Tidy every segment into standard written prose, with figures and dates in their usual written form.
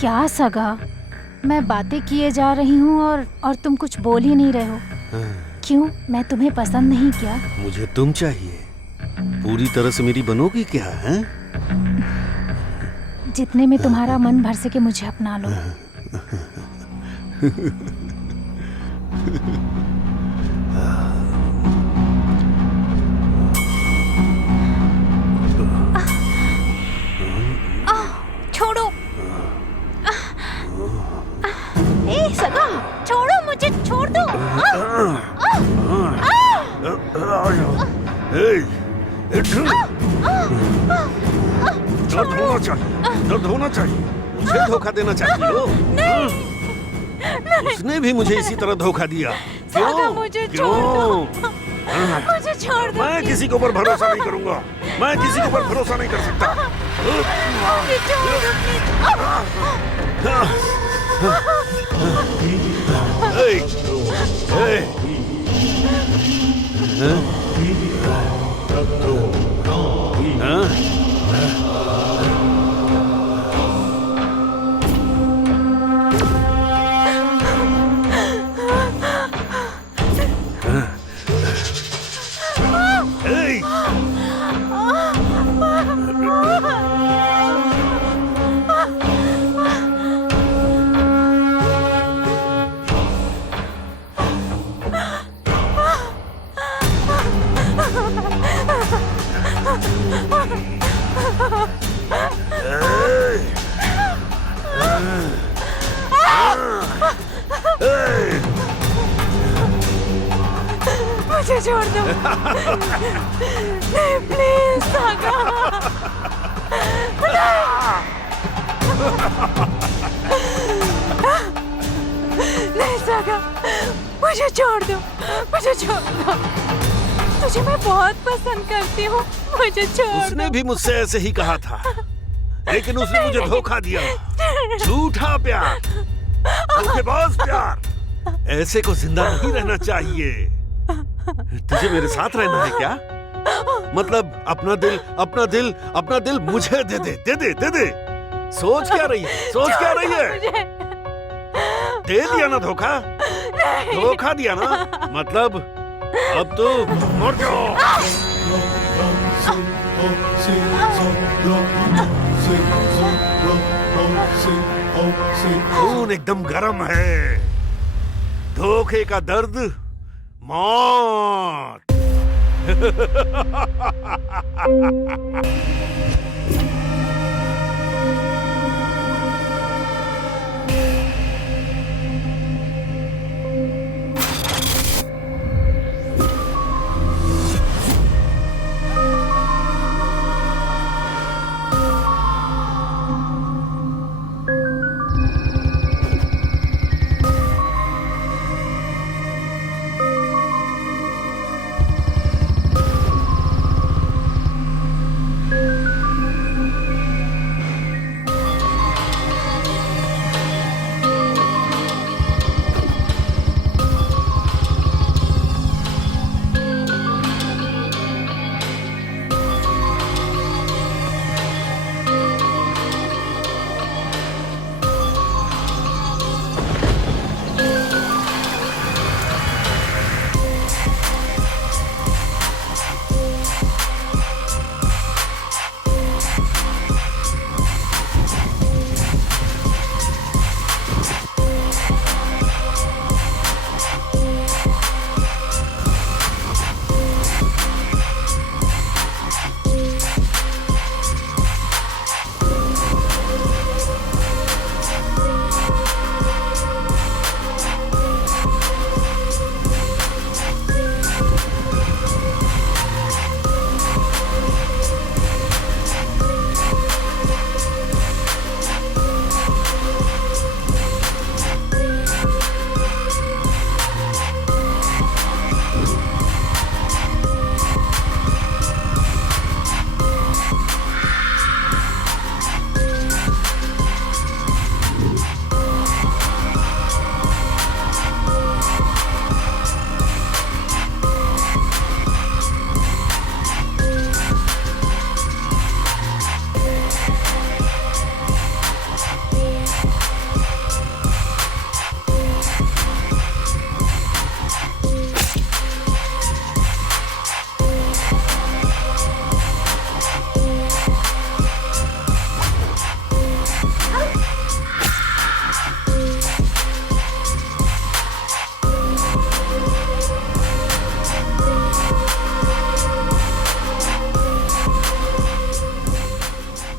क्या सगा, मैं बातें किए जा रही हूँ और तुम कुछ बोल ही नहीं रहे हो। क्यों, मैं तुम्हें पसंद नहीं क्या? मुझे तुम चाहिए। पूरी तरह से मेरी बनोगी क्या है? जितने में तुम्हारा मन भर सके मुझे अपना लो। छोड़ो। ए सगा, छोड़ो मुझे, छोड़ दो। दर्द होना चाहिए। मुझे धोखा देना चाहिए हो? उसने भी मुझे इसी तरह धोखा दिया। सगा, मुझे छोड़ दो। मुझे छोड़ दो। मैं किसी के ऊपर भरोसा नहीं करूंगा। मैं किसी के ऊपर भरोसा नहीं कर सकता। मुझे छोड़ मुझे छोड़ दो। नहीं, प्लीज सागा। नहीं सागा, मुझे छोड़ दो। मुझे छोड़ दो। तुझे मैं बहुत पसंद करती हूँ। मुझे छोड़ दो। उसने भी मुझसे ऐसे ही कहा था, लेकिन उसने मुझे धोखा दिया। झूठा प्यार, धोखेबाज प्यार। ऐसे को जिंदा नहीं रहना चाहिए। तुझे मेरे साथ रहना है क्या? मतलब अपना दिल मुझे दे दे, दे दे, दे दे। सोच क्या रही है? सोच क्या रही है? दे दिया ना धोखा? धोखा दिया ना? मतलब अब तो मर जाओ। खून एकदम गर्म है। धोखे का दर्द मौत।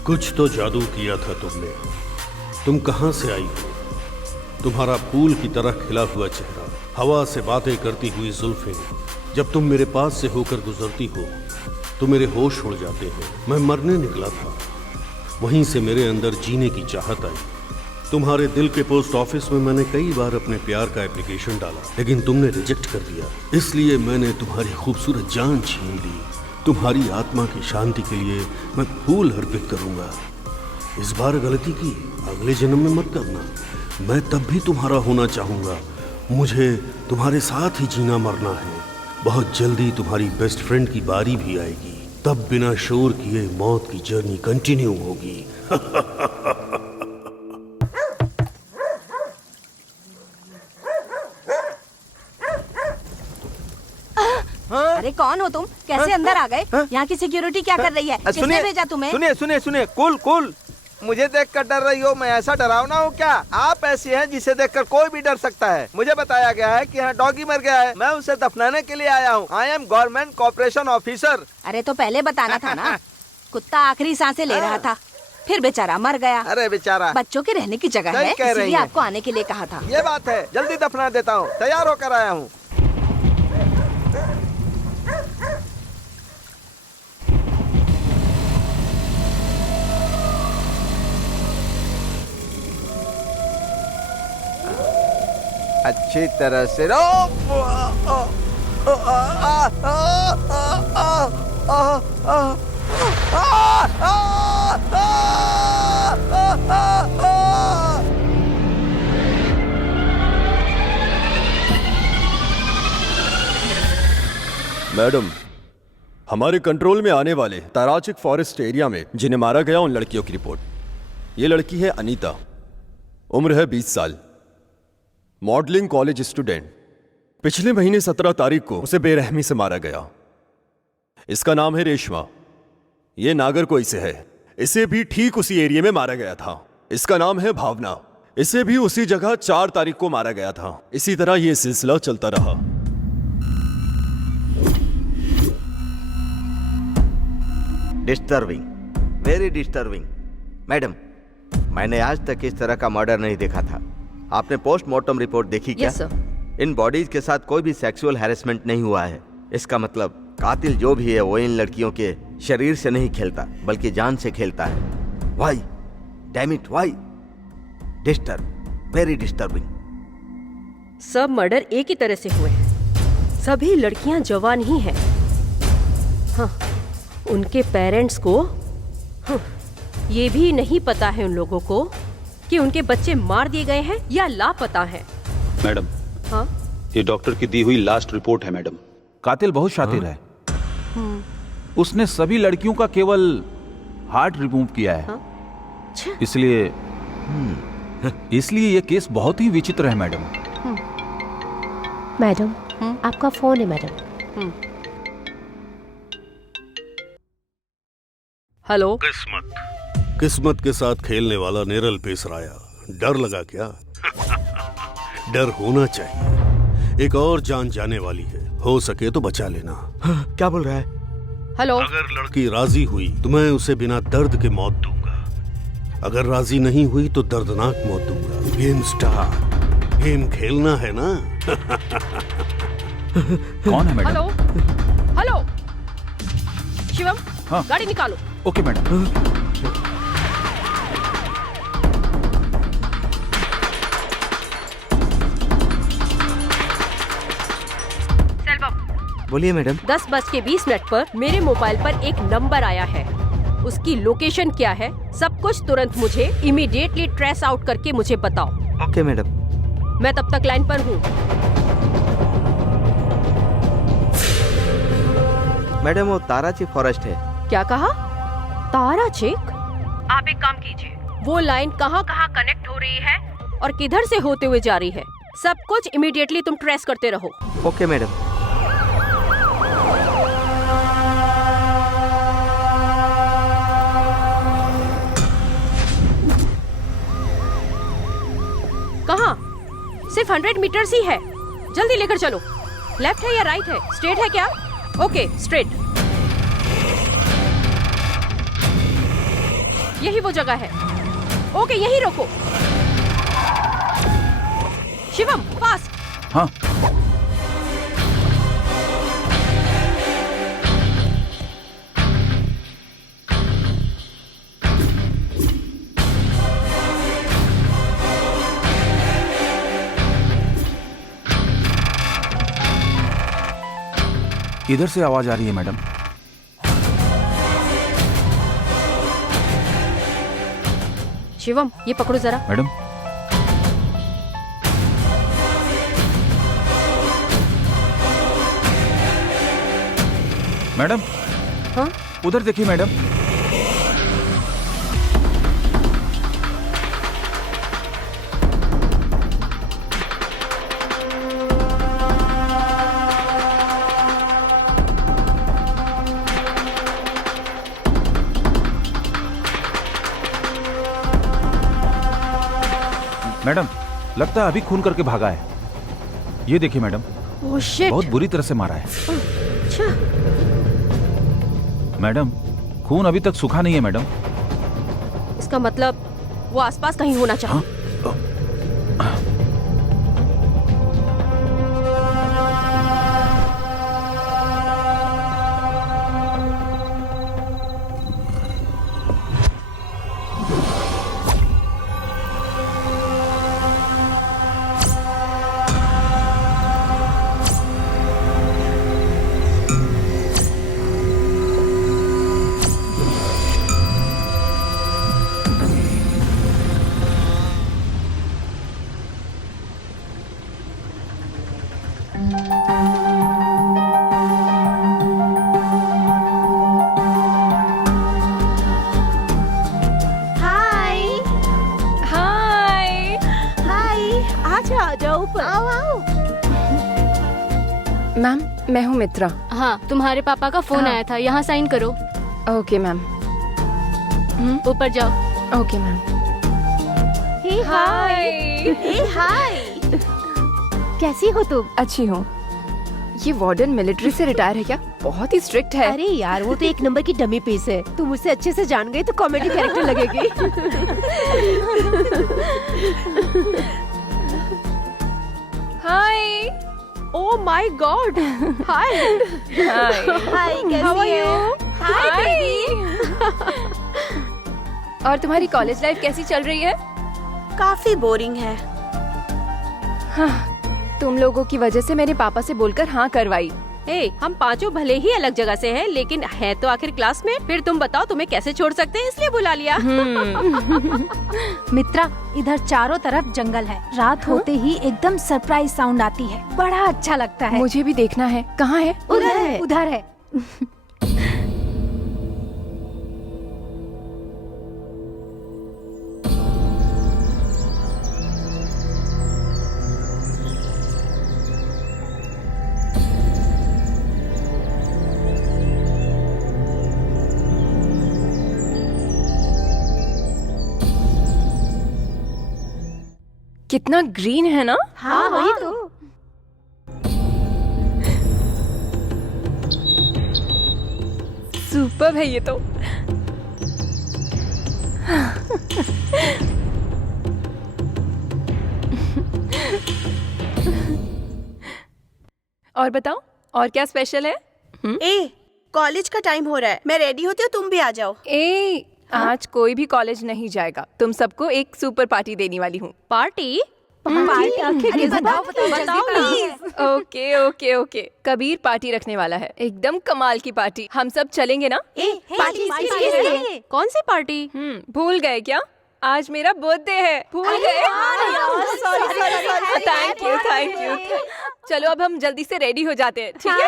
कुछ तो जादू किया था तुमने। तुम कहां से आई हो? तुम्हारा फूल की तरह खिला हुआ चेहरा, हवा से बातें करती हुई जुल्फें, जब तुम मेरे पास से होकर गुजरती हो तो मेरे होश उड़ जाते हैं। मैं मरने निकला था, वहीं से मेरे अंदर जीने की चाहत आई। तुम्हारे दिल के पोस्ट ऑफिस में मैंने कई बार अपने प्यार का एप्लीकेशन डाला, लेकिन तुमने रिजेक्ट कर दिया। इसलिए मैंने तुम्हारी खूबसूरत जान छीन ली। तुम्हारी आत्मा की शांति के लिए मैं फूल अर्पित करूंगा। इस बार गलती की, अगले जन्म में मत करना। मैं तब भी तुम्हारा होना चाहूंगा। मुझे तुम्हारे साथ ही जीना मरना है। बहुत जल्दी तुम्हारी बेस्ट फ्रेंड की बारी भी आएगी, तब बिना शोर किए मौत की जर्नी कंटिन्यू होगी। अरे कौन हो तुम? कैसे अंदर आ गए? यहाँ की सिक्योरिटी क्या कर रही है? किसने भेजा तुम्हें? सुनिए सुनिए सुनिए, कूल कूल। मुझे देखकर डर रही हो? मैं ऐसा डरावना हूँ क्या? आप ऐसी हैं जिसे देखकर कोई भी डर सकता है। मुझे बताया गया है कि यहाँ डॉगी मर गया है। मैं उसे दफनाने के लिए आया हूँ। I am government corporation officer. अरे तो पहले बताना था ना। कुत्ता आखिरी सांसें ले रहा था, फिर बेचारा मर गया। अरे बेचारा, बच्चों के रहने की जगह है, इसलिए आपको आने के लिए कहा था। ये बात है, जल्दी दफना देता हूँ। तैयार होकर आया हूँ। अच्छी तरह से मैडम, हमारे कंट्रोल में आने वाले ताराचिक फॉरेस्ट एरिया में जिन्हें मारा गया उन लड़कियों की रिपोर्ट। ये लड़की है अनीता, उम्र है 20 साल, मॉडलिंग कॉलेज स्टूडेंट। पिछले महीने 17 तारीख को उसे बेरहमी से मारा गया। इसका नाम है रेशमा। ये नागरकोई से है। इसे भी ठीक उसी एरिया में मारा गया था। इसका नाम है भावना। इसे भी उसी जगह 4 तारीख को मारा गया था। इसी तरह यह सिलसिला चलता रहा। Disturbing, very disturbing. मैडम, मैंने आज तक इस तरह का मर्डर नहीं देखा था। आपने पोस्टमार्टम रिपोर्ट देखी क्या? Yes sir. इन बॉडीज के साथ कोई भी सेक्सुअल हैरेसमेंट नहीं हुआ है। इसका मतलब कातिल जो भी है वो इन लड़कियों के शरीर से नहीं खेलता, बल्कि जान से खेलता है। Why? Damn it, why? Disturb, very disturbing. सब मर्डर एक ही तरह से हुए हैं। सभी लड़कियां जवान ही हैं। हाँ, उनके पेरेंट्स को ये भी नहीं पता है उन लोगों को कि उनके बच्चे मार दिए गए हैं या लापता हैं। मैडम, हाँ? ये डॉक्टर की दी हुई लास्ट रिपोर्ट है मैडम। कातिल बहुत शातिर है। उसने सभी लड़कियों का केवल हार्ट रिमूव किया है। अच्छा। इसलिए ये केस बहुत ही विचित्र है मैडम। मैडम, आपका फोन है मैडम। हेलो। किस्मत के साथ खेलने वाला नेरल पेसराया। डर लगा क्या? डर होना चाहिए। एक और जान जाने वाली है, हो सके तो बचा लेना। क्या बोल रहा है? हेलो। अगर लड़की राजी हुई तो मैं उसे बिना दर्द के मौत दूंगा। अगर राजी नहीं हुई तो दर्दनाक मौत दूंगा। गेम स्टार, गेम खेलना है ना? कौन है मैडम? हेलो। हेलो शिवम, हाँ। गाड़ी निकालो। Okay madam. बोलिए मैडम। 10:20 पर मेरे मोबाइल पर एक नंबर आया है। उसकी लोकेशन क्या है, सब कुछ तुरंत मुझे इमीडिएटली ट्रेस आउट करके मुझे बताओ। Okay madam. मैं तब तक लाइन पर हूँ। मैडम, वो ताराची फॉरेस्ट है। क्या कहा? ताराचिक? आप एक काम कीजिए, वो लाइन कहाँ कहाँ कनेक्ट हो रही है और किधर से होते हुए जा रही है, सब कुछ इमीडिएटली तुम ट्रेस करते रहो। Okay madam. कहाँ? सिर्फ 100 मीटर्स ही है। जल्दी लेकर चलो। लेफ्ट है या राइट है? स्ट्रेट है क्या? Okay, straight. यही वो जगह है। ओके, यही रोको। शिवम, फास्ट। हाँ। इधर से आवाज आ रही है मैडम। शिवम, ये पकड़ो जरा। Madam, madam. हाँ? उधर देखिए मैडम। मैडम, लगता है अभी खून करके भागा है। ये देखिए मैडम, ओह शिट। बहुत बुरी तरह से मारा है। अच्छा। मैडम, खून अभी तक सूखा नहीं है मैडम। इसका मतलब वो आसपास कहीं होना चाहिए। मैम, मैं हूँ मित्रा। हाँ, तुम्हारे पापा का फोन आया था, यहाँ साइन करो। Okay ma'am. ऊपर जाओ। Okay ma'am. हाय। कैसी हो तुम? अच्छी हूँ। ये वार्डन मिलिट्री से रिटायर है क्या? बहुत ही स्ट्रिक्ट है। अरे यार, वो तो एक नंबर की डमी पीस है। तुम उसे अच्छे से जान गई तो कॉमेडी कैरेक्टर लगेगी। हाय। Oh my God. हाय। हाय, कैसी है? Hi baby. और तुम्हारी कॉलेज लाइफ कैसी चल रही है? काफी बोरिंग है। तुम लोगों की वजह से मेरे पापा से बोलकर हाँ करवाई। हम पांचों भले ही अलग जगह से हैं, लेकिन है तो आखिर क्लास में। फिर तुम बताओ, तुम्हें कैसे छोड़ सकते हैं, इसलिए बुला लिया। मित्रा, इधर चारों तरफ जंगल है। रात होते ही एकदम सरप्राइज साउंड आती है, बड़ा अच्छा लगता है। मुझे भी देखना है। कहाँ है? उधर है। कितना ग्रीन है ना? हाँ, वही तो। सुपर्ब है ये तो। और बताओ, और क्या स्पेशल है? ए, कॉलेज का टाइम हो रहा है। मैं रेडी होती हूँ, तुम भी आ जाओ। आज कोई भी कॉलेज नहीं जाएगा। तुम सबको एक सुपर पार्टी देने वाली हूँ। पार्टी? बताओ okay okay okay. Kabir party रखने वाला है, एकदम कमाल की पार्टी। हम सब चलेंगे ना? पार्टी कौन सी पार्टी? भूल गए क्या? आज मेरा बर्थडे है। भूल गए? Thank you. चलो अब हम जल्दी से रेडी हो जाते हैं, ठीक है?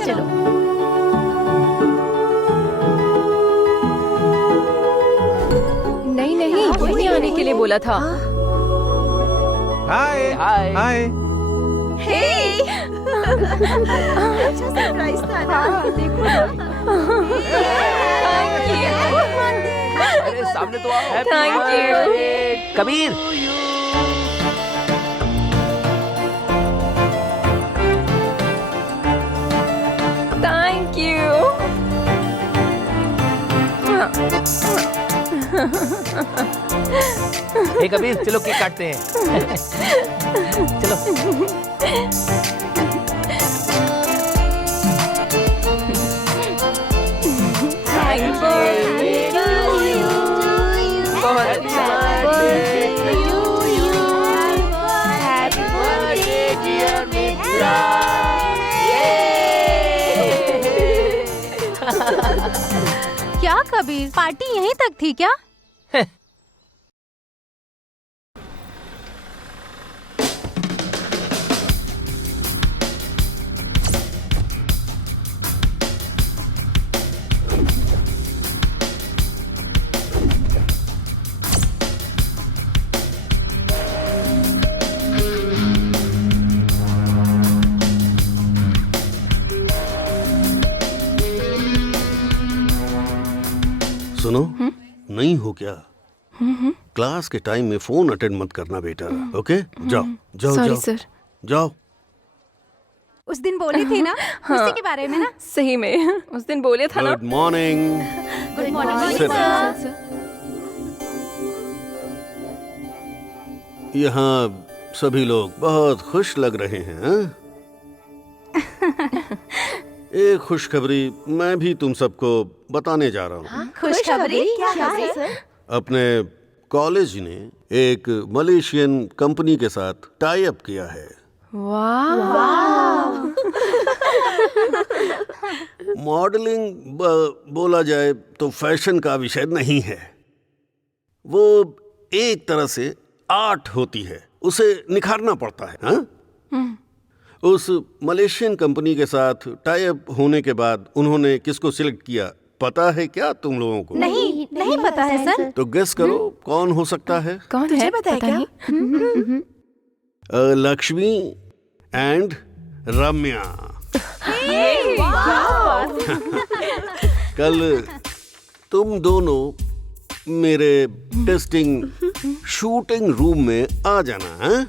चलो। नहीं, यहीं आने के लिए बोला था। हाय हाय हाय। अच्छा सरप्राइज था ना। देखो। अरे सामने सामने तो आओ। Thank you Kabir, thank you. Hey Kabir, चलो केक काटते हैं। चलो। क्या कबीर, पार्टी यहीं तक थी क्या? सुनो, नहीं हो क्या? क्लास के टाइम में फोन अटेंड मत करना बेटा, ओके? जाओ जाओ सॉरी जाओ सर। जाओ। उस दिन बोली थी ना उसी के बारे में ना। सही में उस दिन बोले था ना। Good morning. Good morning Sit. Sir. यहाँ सभी लोग बहुत खुश लग रहे हैं, हाँ? एक खुशखबरी मैं भी तुम सबको बताने जा रहा हूँ। खुशखबरी क्या है सर? अपने कॉलेज ने एक मलेशियन कंपनी के साथ टाई अप किया है। मॉडलिंग बोला जाए तो फैशन का विषय नहीं है, वो एक तरह से आर्ट होती है, उसे निखारना पड़ता है, हाँ? उस मलेशियन कंपनी के साथ टाई अप होने के बाद उन्होंने किसको सिलेक्ट किया पता है क्या तुम लोगों को? नहीं पता है सर। तो गेस करो कौन हो सकता है? कौन तुझे है? पता है क्या? लक्ष्मी एंड रम्या। कल तुम दोनों मेरे टेस्टिंग शूटिंग रूम में आ जाना, हाँ?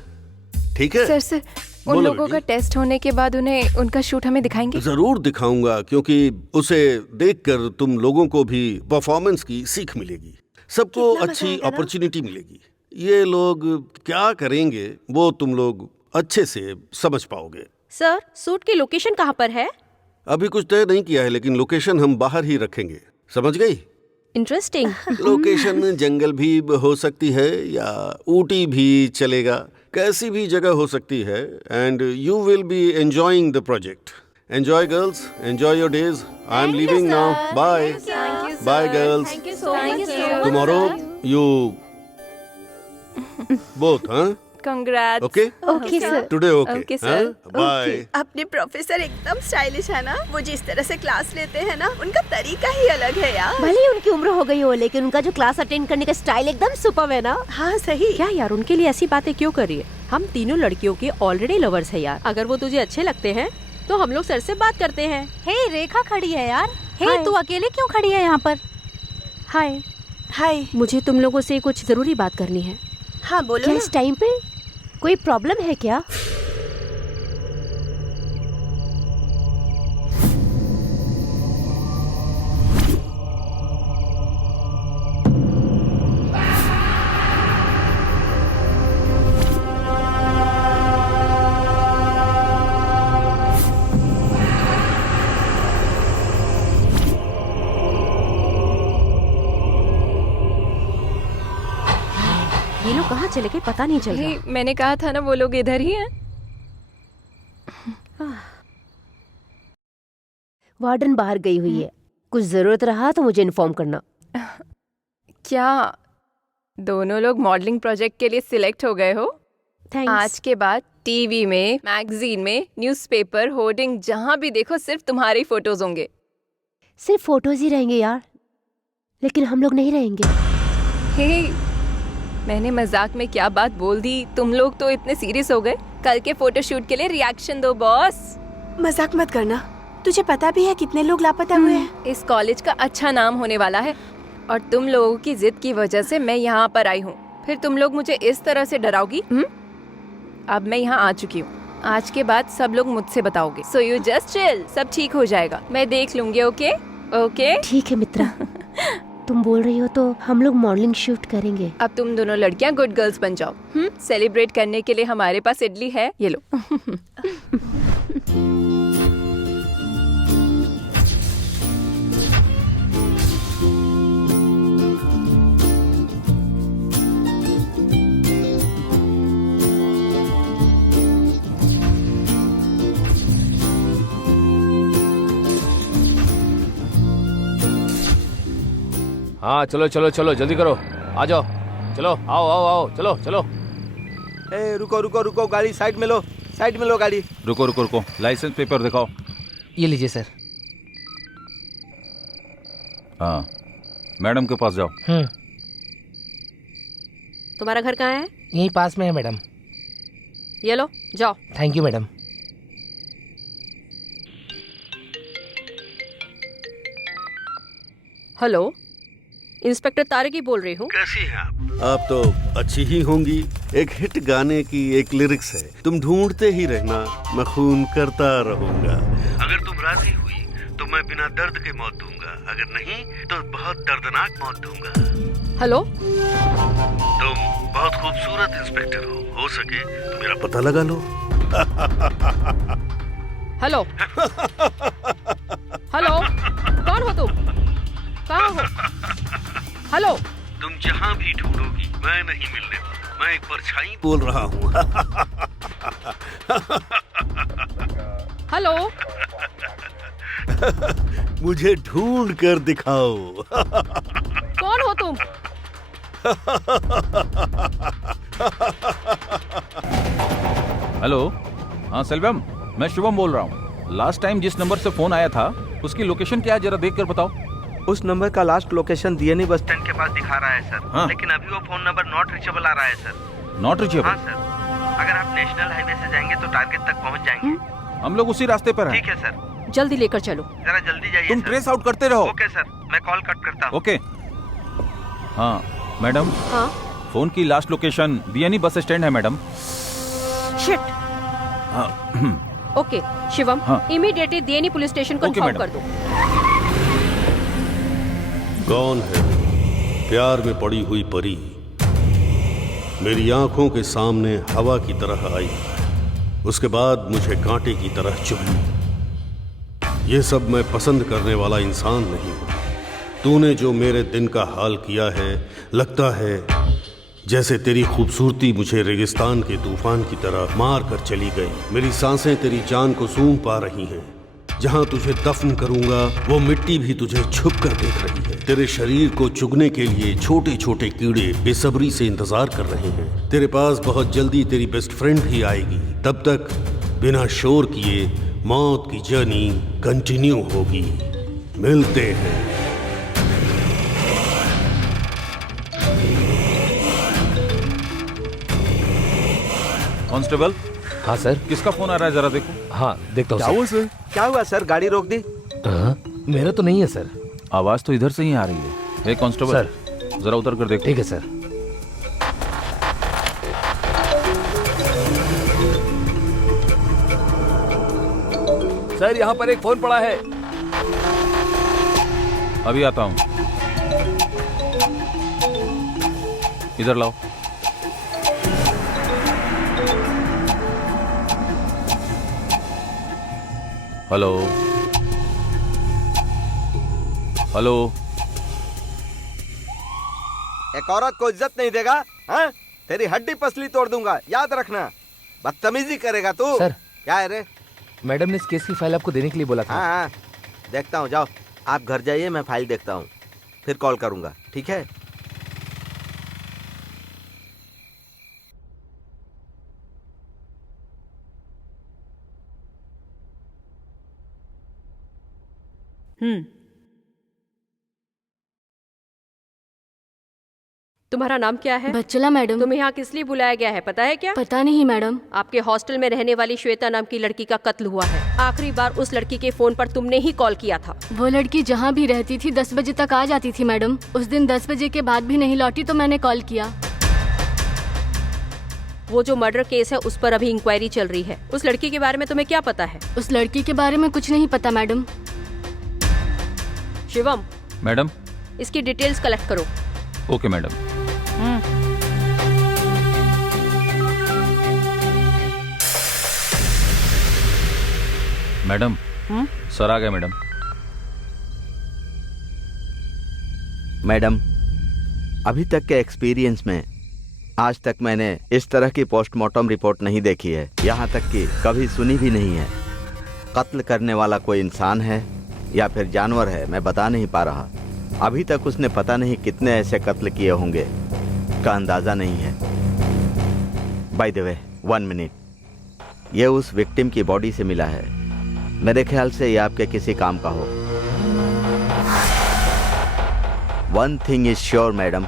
ठीक है? सर उन बोलो लोगों का बेटी। टेस्ट होने के बाद उन्हें उनका शूट हमें दिखाएंगे। जरूर दिखाऊंगा, क्योंकि उसे देखकर तुम लोगों को भी परफॉर्मेंस की सीख मिलेगी, सबको अच्छी अपॉर्चुनिटी मिलेगी। ये लोग क्या करेंगे वो तुम लोग अच्छे से समझ पाओगे। सर, शूट की लोकेशन कहाँ पर है? अभी कुछ तय नहीं किया है, लेकिन लोकेशन हम बाहर ही रखेंगे, समझ गई? इंटरेस्टिंग। लोकेशन जंगल भी हो सकती है या ऊटी भी चलेगा, कैसी भी जगह हो सकती है। And you will be enjoying the project. Enjoy girls, enjoy your days. I am leaving now, bye bye girls. Tomorrow you both, हाँ? Congrats. Okay okay sir. Today Okay, okay, sir. Bye. अपने professor एकदम stylish है ना, वो जिस तरह से class लेते हैं ना, उनका तरीका ही अलग है यार। भले ही उनकी उम्र हो गई हो, लेकिन उनका जो क्लास अटेंड करने का स्टाइल एकदम सुपर्ब है ना। हाँ सही। क्या यार, उनके लिए ऐसी बातें क्यों कर रही है? हम तीनों लड़कियों के ऑलरेडी लवर्स है यार। अगर वो तुझे अच्छे लगते हैं तो हम लोग सर से बात करते हैं। हे रेखा खड़ी है यार। हे हाय। तू अकेले क्यों खड़ी है यहाँ पर? हाय, हाय। मुझे तुम लोगों से कुछ जरूरी बात करनी है। हाँ बोलो क्या ना। इस टाइम पे कोई प्रॉब्लम है क्या? ये लोग कहाँ चले गए पता नहीं चल रहा। मैंने कहा था ना वो लोग इधर ही हैं। वार्डन बाहर गई हुई है, कुछ जरूरत रहा तो मुझे इन्फॉर्म करना। क्या दोनों लोग मॉडलिंग प्रोजेक्ट के लिए सिलेक्ट हो गए हो? थैंक्स। आज के बाद टीवी में, मैगजीन में, न्यूज़पेपर, होर्डिंग, जहाँ भी देखो सिर्फ तुम्हारे ही फोटोज होंगे। सिर्फ फोटोज ही रहेंगे यार, लेकिन हम लोग नहीं रहेंगे। हे, मैंने मजाक में क्या बात बोल दी, तुम लोग तो इतने सीरियस हो गए। कल के फोटोशूट के लिए रिएक्शन दो बॉस। मजाक मत करना, तुझे पता भी है कितने लोग लापता हुए हैं। इस कॉलेज का अच्छा नाम होने वाला है और तुम लोगों की जिद की वजह से मैं यहाँ पर आई हूँ। फिर तुम लोग मुझे इस तरह से डराओगी? अब मैं यहाँ आ चुकी हूँ। आज के बाद सब लोग मुझसे बताओगे। सो यू जस्ट चिल, सब ठीक हो जाएगा, मैं देख लूंगी। ओके ओके ठीक है मित्रा। तुम बोल रही हो तो हम लोग मॉडलिंग शूट करेंगे। अब तुम दोनों लड़कियां गुड गर्ल्स बन जाओ। सेलिब्रेट करने के लिए हमारे पास इडली है, ये लो। हाँ चलो चलो चलो जल्दी करो, आ जाओ, चलो आओ आओ आओ, चलो चलो। ए रुको रुको रुको, गाड़ी साइड में लो, साइड में लो गाड़ी। रुको रुको रुको, लाइसेंस पेपर दिखाओ। ये लीजिए सर। हाँ, मैडम के पास जाओ। तुम्हारा घर कहाँ है? यहीं पास में है मैडम। ये लो, जाओ। Thank you madam. Hello, inspector Tarki बोल रही हूँ। कैसी हैं आप तो अच्छी ही होंगी। एक हिट गाने की एक लिरिक्स है, तुम ढूंढते ही रहना, मैं खून करता रहूंगा। अगर तुम राजी हुई तो मैं बिना दर्द के मौत दूंगा, अगर नहीं तो बहुत दर्दनाक मौत दूंगा। हेलो, तुम बहुत खूबसूरत इंस्पेक्टर हो सके तो मेरा पता लगा लो। हेलो, हेलो, कौन हो तुम? कहाँ हो? हेलो, तुम जहाँ भी ढूंढोगी मैं नहीं मिलने वाला, मैं एक परछाई बोल रहा हूँ। हेलो, मुझे ढूंढ कर दिखाओ। कौन हो तुम? हेलो, हाँ सेल्वम, मैं शुभम बोल रहा हूँ। लास्ट टाइम जिस नंबर से फोन आया था उसकी लोकेशन क्या है, जरा देख कर बताओ। उस नंबर का last location DNA bus stand के पास दिखा रहा है सर। हाँ? लेकिन अभी वो फोन नंबर नॉट रीचेबल आ रहा है सर। Not reachable? हाँ सर, अगर आप नेशनल हाईवे से जाएंगे तो टारगेट तक पहुंच जाएंगे। हम लोग उसी रास्ते पर हैं। ठीक है सर, जल्दी लेकर चलो। जरा जल्दी जाइए। तुम ट्रेस आउट करते रहो। ओके सर, मैं कॉल कट करता हूँ। ओके। हाँ मैडम। हाँ? फोन की लास्ट लोकेशन बीएनई बस स्टैंड है मैडम। शिट। हाँ। ओके शिवम, हाँ। इमीडिएटली डीएनई पुलिस स्टेशन को इन्फॉर्म कर दो। कौन है प्यार में पड़ी हुई परी, मेरी आंखों के सामने हवा की तरह आई, उसके बाद मुझे कांटे की तरह चुभी। ये सब मैं पसंद करने वाला इंसान नहीं हूं। तूने जो मेरे दिन का हाल किया है, लगता है जैसे तेरी खूबसूरती मुझे रेगिस्तान के तूफान की तरह मार कर चली गई। मेरी सांसें तेरी जान को सूंघ पा रही हैं। जहां तुझे दफन करूंगा वो मिट्टी भी तुझे छुप कर देख रही है। तेरे शरीर को चुगने के लिए छोटे छोटे कीड़े बेसब्री से इंतजार कर रहे हैं। तेरे पास बहुत जल्दी तेरी बेस्ट फ्रेंड भी आएगी। तब तक बिना शोर किए मौत की जर्नी कंटिन्यू होगी। मिलते हैं। कांस्टेबल। हाँ सर। किसका फोन आ रहा है, जरा देखो। हाँ देखता हूँ। क्या हुआ सर? क्या हुआ सर, गाड़ी रोक दी? मेरा तो नहीं है सर। आवाज तो इधर से ही आ रही है। कांस्टेबल सर, जरा उतर कर देखो। ठीक है सर। सर यहाँ पर एक फोन पड़ा है। अभी आता हूँ, इधर लाओ। Hello hello. एक औरत को इज्जत नहीं देगा? हाँ? तेरी हड्डी पसली तोड़ दूंगा, याद रखना। बदतमीजी करेगा तू। सर। क्या है रे? मैडम ने इस केस की फाइल आपको देने के लिए बोला था। हाँ, देखता हूँ, जाओ आप घर जाइए, मैं फाइल देखता हूँ, फिर कॉल करूंगा, ठीक है? तुम्हारा नाम क्या है? बच्चला मैडम। तुम्हें यहाँ किस लिए बुलाया गया है पता है क्या? पता नहीं मैडम। आपके हॉस्टल में रहने वाली श्वेता नाम की लड़की का कत्ल हुआ है। आखिरी बार उस लड़की के फोन पर तुमने ही कॉल किया था। वो लड़की जहाँ भी रहती थी 10 बजे तक आ जाती थी मैडम। उस दिन 10 बजे के बाद भी नहीं लौटी तो मैंने कॉल किया। वो जो मर्डर केस है उस पर अभी इंक्वायरी चल रही है। उस लड़की के बारे में तुम्हें क्या पता है? उस लड़की के बारे में कुछ नहीं पता मैडम। शिवम, मैडम। इसकी डिटेल्स कलेक्ट करो। Okay madam. मैडम, सर आ गए मैडम। मैडम, अभी तक के एक्सपीरियंस में आज तक मैंने इस तरह की पोस्टमार्टम रिपोर्ट नहीं देखी है, यहाँ तक कि कभी सुनी भी नहीं है। कत्ल करने वाला कोई इंसान है या फिर जानवर है मैं बता नहीं पा रहा। अभी तक उसने पता नहीं कितने ऐसे कत्ल किए होंगे का अंदाज़ा नहीं है। बाय द वे 1 मिनट, ये उस विक्टिम की बॉडी से मिला है। मेरे ख्याल से ये आपके किसी काम का हो। One thing is sure madam,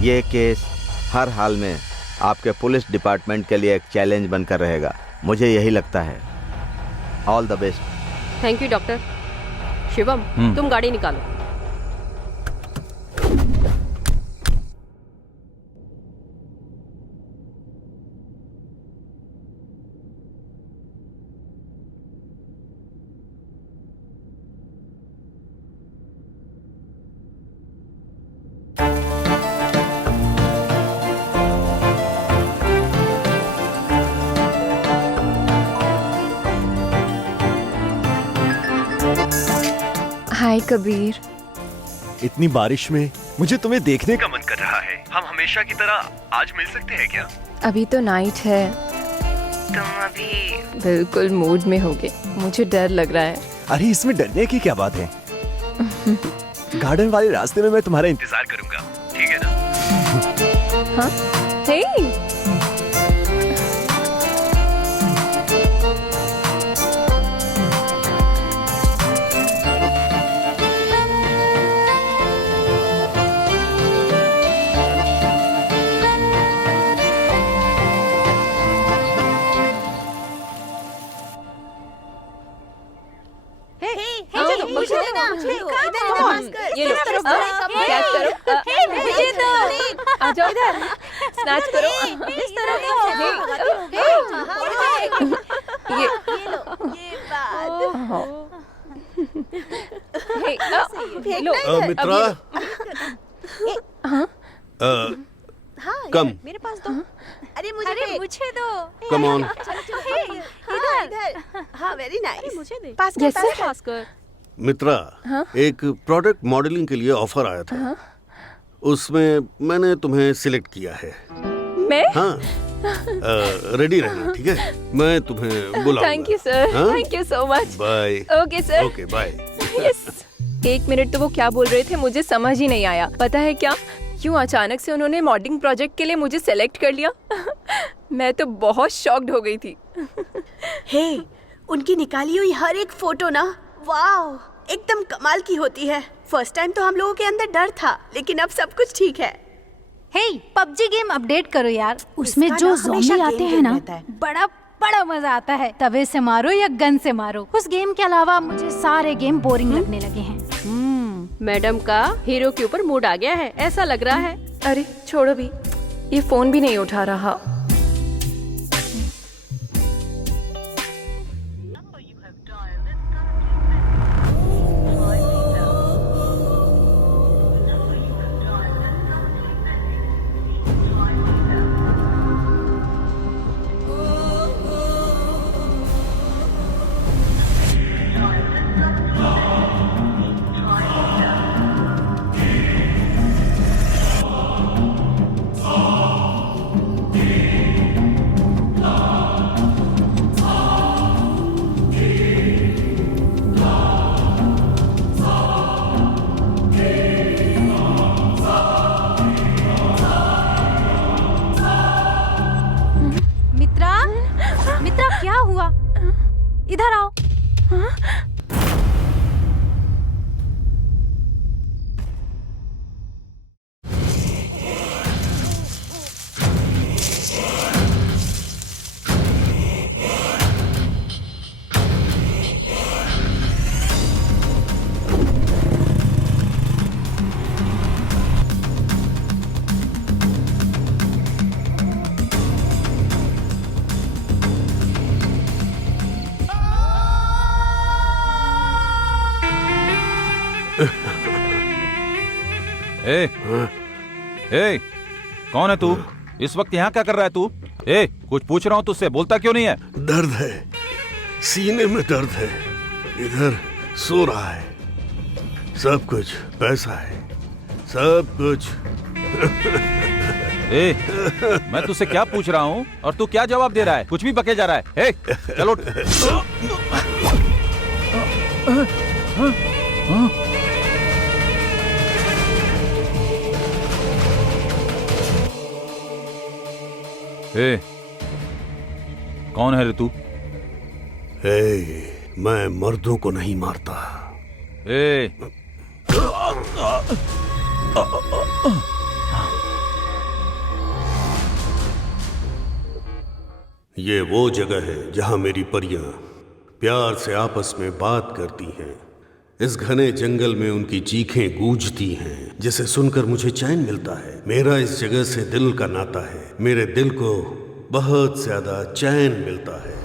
ये केस हर हाल में आपके पुलिस डिपार्टमेंट के लिए एक चैलेंज बनकर रहेगा, मुझे यही लगता है। All the best. Thank you doctor. Shivam, तुम गाड़ी निकालो। हाय कबीर। इतनी बारिश में मुझे तुम्हें देखने का मन कर रहा है। हम हमेशा की तरह आज मिल सकते हैं क्या? अभी तो नाइट है, तुम अभी बिल्कुल मूड में होगे। मुझे डर लग रहा है। अरे इसमें डरने की क्या बात है? गार्डन वाले रास्ते में मैं तुम्हारा इंतजार करूंगा, ठीक है ना? हाँ? हे! ये लो, कैच करो, आ जाओ इधर, स्नैच करो। ये लो। मित्रा, कम। मेरे पास दो। अरे मुझे दो। Come on. इधर। हाँ, वेरी नाइस। मुझे दे। पास कर। मित्रा, एक प्रोडक्ट मॉडलिंग के लिए ऑफर आया था। उसमें मैंने तुम्हें सिलेक्ट किया है। मैं? हाँ, रेडी रहना, ठीक है? मैं तुम्हें बुलाऊंगा। Thank you sir, thank you so much. Bye. Okay sir. Okay bye. Yes. 1 minute तो वो क्या बोल रहे थे मुझे समझ ही नहीं आया। पता है क्या, क्यों अचानक से उन्होंने मॉडलिंग प्रोजेक्ट के लिए मुझे सेलेक्ट कर लिया। मैं तो बहुत शॉक्ड हो गई थी। हे, उनकी निकाली हुई हर एक फोटो ना, वाव, एकदम कमाल की होती है। फर्स्ट टाइम तो हम लोगों के अंदर डर था, लेकिन अब सब कुछ ठीक है। हे, पबजी गेम अपडेट करो यार। उसमें जो ज़ॉम्बी आते हैं ना, बड़ा मजा आता है। तवे से मारो या गन से मारो। उस गेम के अलावा मुझे सारे गेम बोरिंग लगने लगे हैं। मैडम का हीरो के ऊपर मूड आ गया है, ऐसा लग रहा है। अरे छोड़ो भी, ये फोन भी नहीं उठा रहा। ए, ए, कौन है तू? इस वक्त यहाँ क्या कर रहा है तू? ए, कुछ पूछ रहा हूँ तुझसे, बोलता क्यों नहीं है? दर्द है, सीने में दर्द है, इधर सो रहा है। सब कुछ पैसा है, सब कुछ। ए, मैं तुझसे क्या पूछ रहा हूँ और तू क्या जवाब दे रहा है? कुछ भी बके जा रहा है। ए, चलो। ए, कौन है रे तू? मैं मर्दों को नहीं मारता। ए, ये वो जगह है जहां मेरी परियां प्यार से आपस में बात करती हैं। इस घने जंगल में उनकी चीखें गूंजती हैं, जिसे सुनकर मुझे चैन मिलता है। मेरा इस जगह से दिल का नाता है। मेरे दिल को बहुत ज्यादा चैन मिलता है।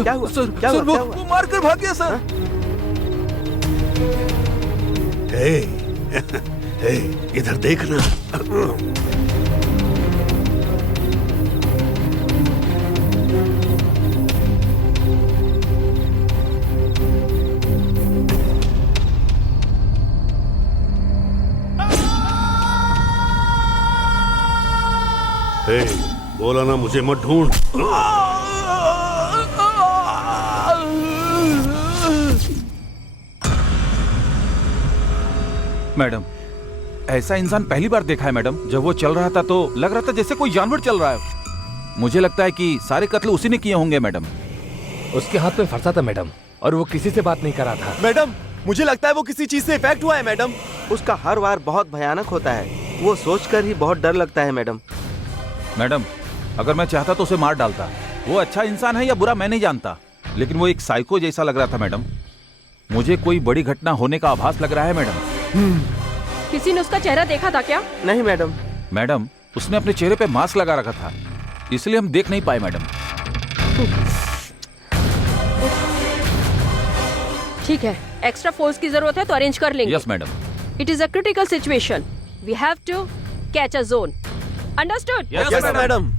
क्या हुआ? सर, क्या सर, हुआ? वो मारकर भाग गया सर। हे, इधर देखना। हे, बोला ना मुझे मत ढूंढ। मैडम, ऐसा इंसान पहली बार देखा है मैडम। जब वो चल रहा था तो लग रहा था जैसे कोई जानवर चल रहा है। मुझे लगता है कि सारे कत्ल उसी ने किए होंगे मैडम। उसके हाथ में फंसा था मैडम, और वो किसी से बात नहीं कर रहा था। मैडम, मुझे लगता है वो किसी चीज से इफेक्ट हुआ है मैडम। उसका हर वार बहुत भयानक होता है। वो सोचकर ही बहुत डर लगता है मैडम। मैडम, अगर मैं चाहता तो उसे मार डालता। वो अच्छा इंसान है या बुरा मैं नहीं जानता, लेकिन वो एक साइको जैसा लग रहा था मैडम। मुझे कोई बड़ी घटना होने का आभास लग रहा है मैडम। किसी ने उसका चेहरा देखा था क्या? नहीं मैडम। मैडम, उसने अपने चेहरे पे मास्क लगा रखा था, इसलिए हम देख नहीं पाए मैडम। ठीक है, एक्स्ट्रा फोर्स की जरूरत है तो अरेंज कर लेंगे। Yes madam. It is a critical situation. We have to catch a zone. Understood? Yes madam.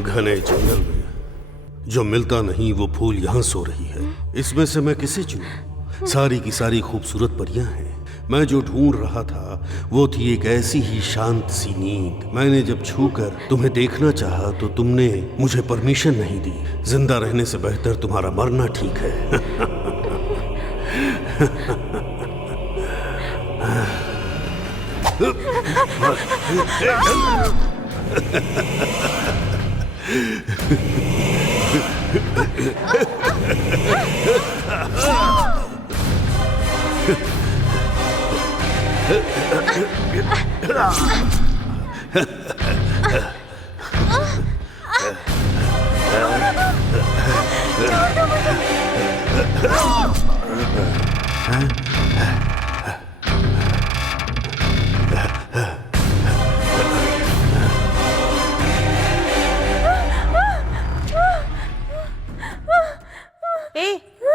घने जंगल में जो मिलता नहीं वो फूल यहाँ सो रही है। इसमें से मैं किसे चुनूं? सारी की सारी खूबसूरत परियां हैं। मैं जो ढूंढ रहा था वो थी एक ऐसी ही शांत सी नींद। मैंने जब छूकर तुम्हें देखना चाहा तो तुमने मुझे परमिशन नहीं दी। जिंदा रहने से बेहतर तुम्हारा मरना ठीक है।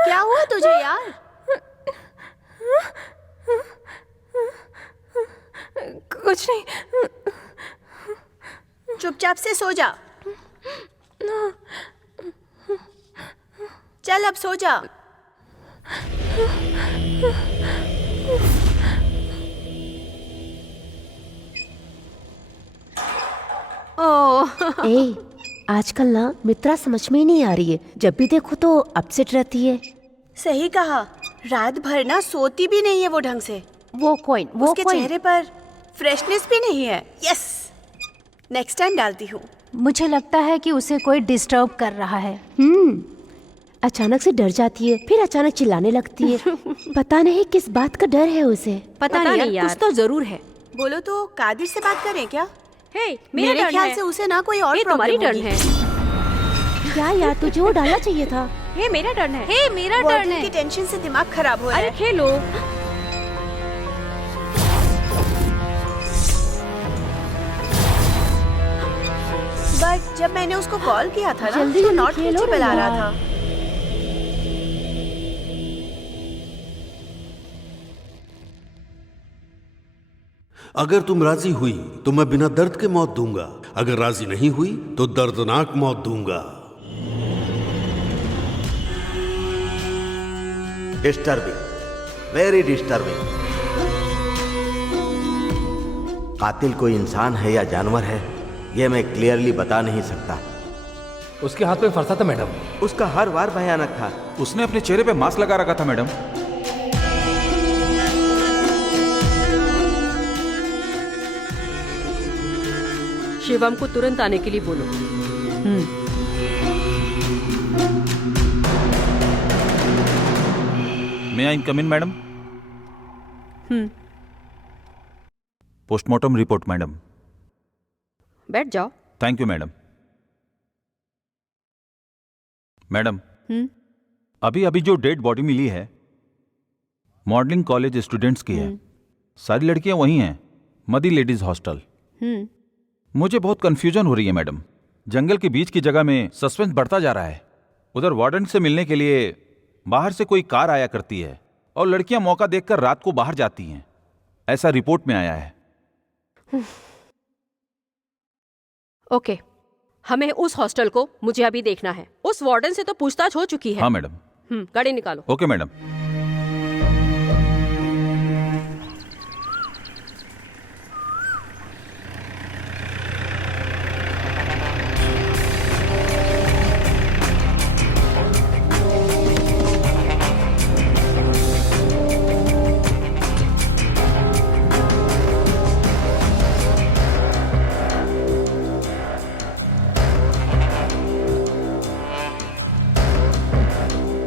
क्या हुआ तुझे यार? कुछ नहीं। चुपचाप से सो जा। चल अब सो जा। ए, आजकल ना मित्रा समझ में ही नहीं आ रही है। जब भी देखो तो अपसेट रहती है। सही कहा, रात भर ना सोती भी नहीं है वो ढंग से। वो कॉइन, वो उसके चेहरे पर फ्रेशनेस भी नहीं है। यस, नेक्स्ट टाइम डालती हूँ। मुझे लगता है कि उसे कोई डिस्टर्ब कर रहा है। अचानक से डर जाती है, फिर अचानक चिल्लाने लगती है। पता नहीं किस बात का डर है उसे। पता नहीं यार, कुछ तो जरूर है। बोलो तो कादिर से बात करें क्या? मेरा मेरे ख्याल से उसे ना कोई और तुम्हारी प्रॉब्लम टर्न होगी। है। क्या यार, तुझे वो डालना चाहिए था। मेरा टर्न है। मेरा टर्न वार्डन है। की टेंशन से दिमाग खराब हो रहा है। खेलो। बट जब मैंने उसको कॉल किया था ना, जल्दी तो जल्दी नॉट खेलो रीचेबल ना आ रहा यार। था। अगर तुम राजी हुई तो मैं बिना दर्द के मौत दूंगा, अगर राजी नहीं हुई तो दर्दनाक मौत दूंगा। Disturbing, very disturbing. कातिल कोई इंसान है या जानवर है, यह मैं क्लियरली बता नहीं सकता। उसके हाथ में फंसा था मैडम। उसका हर वार भयानक था। उसने अपने चेहरे पे मास्क लगा रखा था मैडम। शिवम को तुरंत आने के लिए बोलो। मे आई कम इन मैडम? Postmortem report madam. बैठ जाओ। Thank you madam. मैडम, अभी अभी जो डेड बॉडी मिली है मॉडलिंग कॉलेज स्टूडेंट्स की है। सारी लड़कियां वही हैं, मदी लेडीज हॉस्टल। मुझे बहुत कंफ्यूजन हो रही है मैडम। जंगल के बीच की जगह में सस्पेंस बढ़ता जा रहा है। उधर वार्डन से मिलने के लिए बाहर से कोई कार आया करती है और लड़कियां मौका देखकर रात को बाहर जाती हैं, ऐसा रिपोर्ट में आया है। ओके, हमें उस हॉस्टल को मुझे अभी देखना है। उस वार्डन से तो पूछताछ हो चुकी है। हाँ मैडम। गाड़ी निकालो। Okay madam.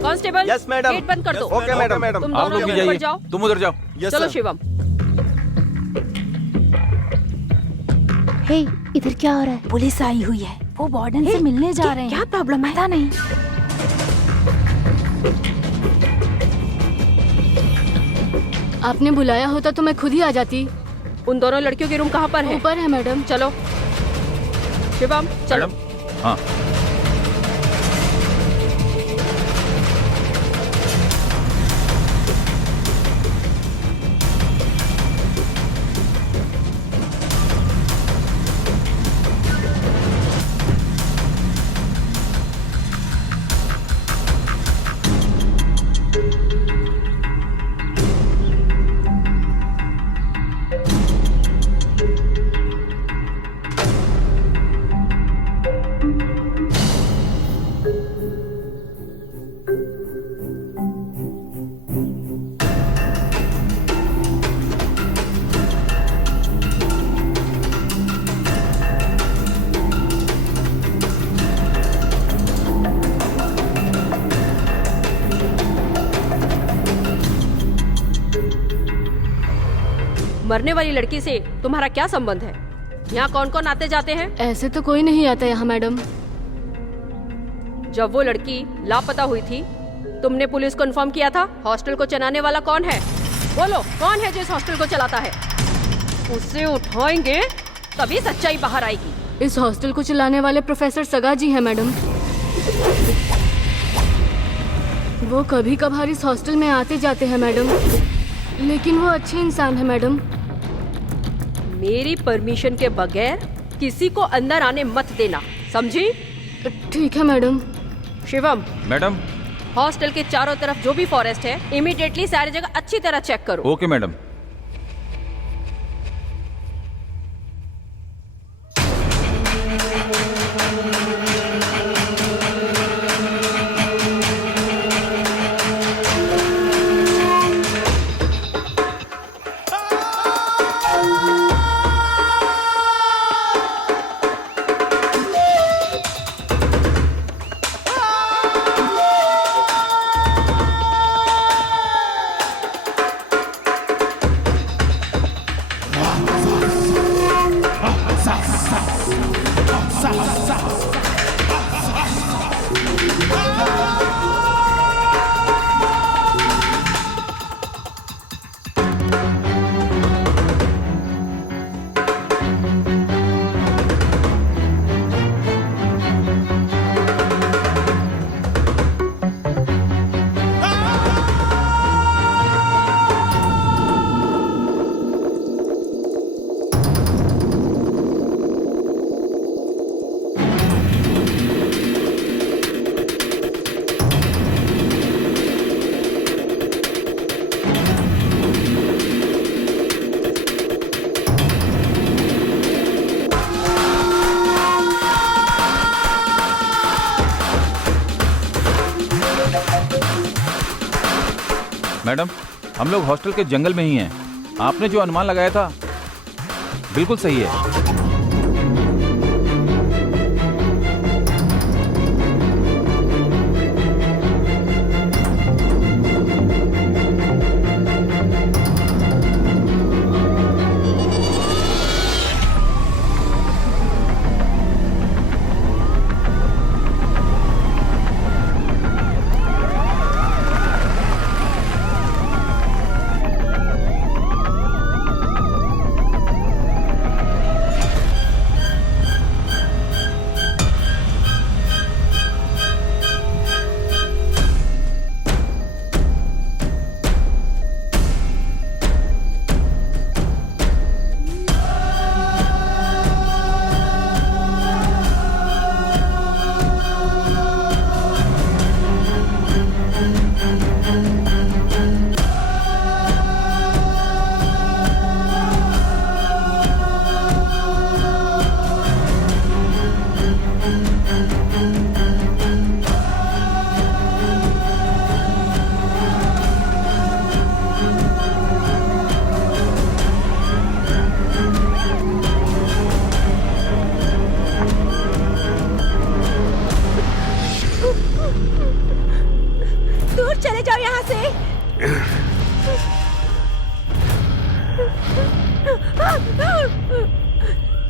Constable, yes madam. Gate बंद कर दो। Okay madam. तुम आप दोनों लोग भी ऊपर जाइए, जाओ। तुम उधर जाओ। चलो शिवम। हे, इधर क्या हो रहा है? पुलिस आई हुई है। वो वार्डन से मिलने जा रहे हैं। क्या प्रॉब्लम है? पता नहीं। आपने बुलाया होता तो मैं खुद ही आ जाती। उन दोनों लड़कियों के रूम कहाँ पर है? ऊपर है मैडम। चलो शिवम, चलो। मैडम, हाँ। मरने वाली लड़की से तुम्हारा क्या संबंध है? यहाँ कौन कौन आते जाते हैं? ऐसे तो कोई नहीं आता यहाँ मैडम। जब वो लड़की लापता हुई थी, तुमने पुलिस को इन्फॉर्म किया था? हॉस्टल को चलाने वाला कौन है? बोलो, कौन है जो इस हॉस्टल को चलाता है? उसे उठाएंगे तभी सच्चाई बाहर आएगी। इस हॉस्टल को चलाने वाले प्रोफेसर सगा जी हैं मैडम। वो कभी कभार इस हॉस्टल में आते जाते हैं मैडम, लेकिन वो अच्छे इंसान है मैडम। मेरी परमिशन के बगैर किसी को अंदर आने मत देना, समझी? ठीक है मैडम। शिवम, मैडम। हॉस्टल के चारों तरफ जो भी फॉरेस्ट है, इमीडिएटली सारी जगह अच्छी तरह चेक करो। Okay madam. मैडम, हम लोग हॉस्टल के जंगल में ही हैं। आपने जो अनुमान लगाया था बिल्कुल सही है।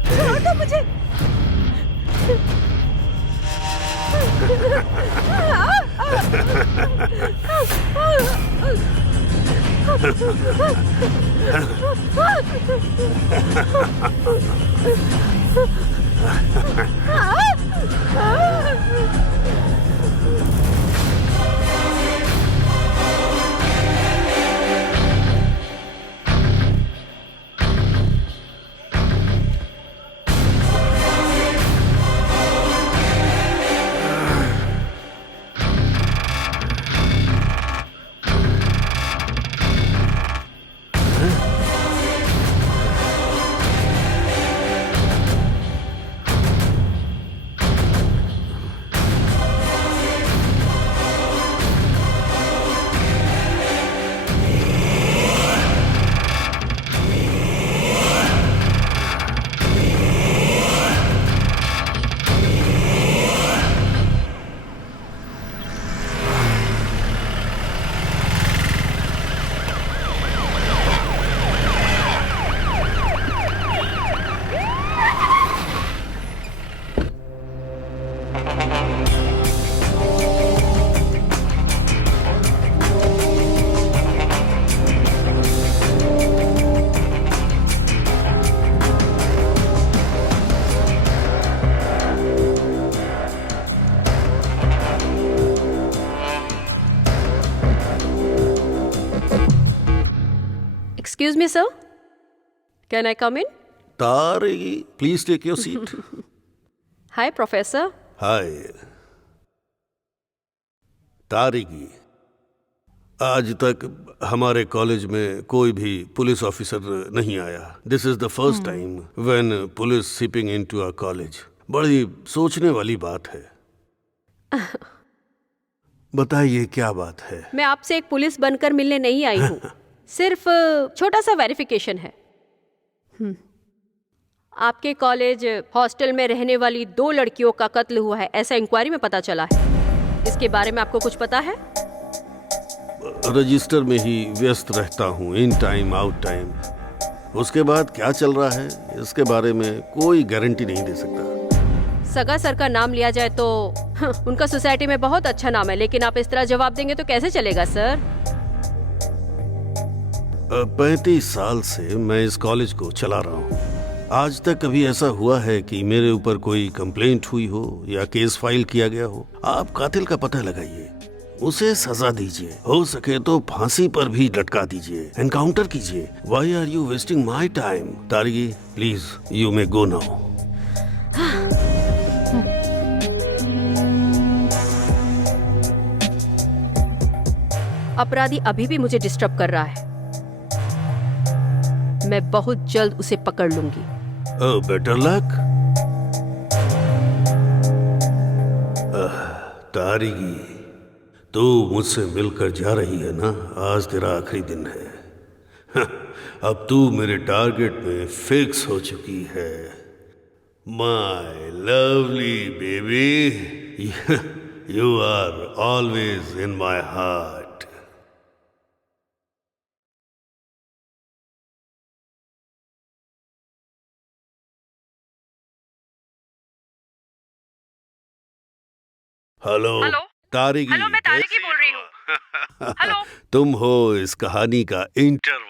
छोड़ दो मुझे। Excuse me, sir. Can I come in? Tari, please take your seat. Hi, Professor. Hi. तारिकी, आज तक हमारे कॉलेज में कोई भी पुलिस ऑफिसर नहीं आया. This is the first time when police seeping into our college. बड़ी सोचने वाली बात है। बताइए क्या बात है? मैं आपसे एक पुलिस बनकर मिलने नहीं आई हूँ। सिर्फ छोटा सा वेरिफिकेशन है। आपके कॉलेज हॉस्टल में रहने वाली 2 लड़कियों का कत्ल हुआ है, ऐसा इंक्वायरी में पता चला है। इसके बारे में आपको कुछ पता है? रजिस्टर में ही व्यस्त रहता हूँ, इन टाइम आउट टाइम। उसके बाद क्या चल रहा है इसके बारे में कोई गारंटी नहीं दे सकता। सगा सर का नाम लिया जाए तो उनका सोसाइटी में बहुत अच्छा नाम है, लेकिन आप इस तरह जवाब देंगे तो कैसे चलेगा सर? 35 साल से मैं इस कॉलेज को चला रहा हूँ। आज तक कभी ऐसा हुआ है कि मेरे ऊपर कोई कंप्लेंट हुई हो या केस फाइल किया गया हो? आप कातिल का पता लगाइए, उसे सजा दीजिए, हो सके तो फांसी पर भी लटका दीजिए, एनकाउंटर कीजिए। Why are you wasting my time? Tarigi, please you may go now. अपराधी अभी भी मुझे डिस्टर्ब कर रहा है। मैं बहुत जल्द उसे पकड़ लूंगी। Better luck. तारिगी, तू मुझसे मिलकर जा रही है ना? आज तेरा आखिरी दिन है। अब तू मेरे टारगेट में फिक्स हो चुकी है। My lovely baby, you are always in my heart. Hello Tarigi. Hello, मैं तारिगी बोल रही हूँ। हेलो। तुम हो इस कहानी का इंटरवल।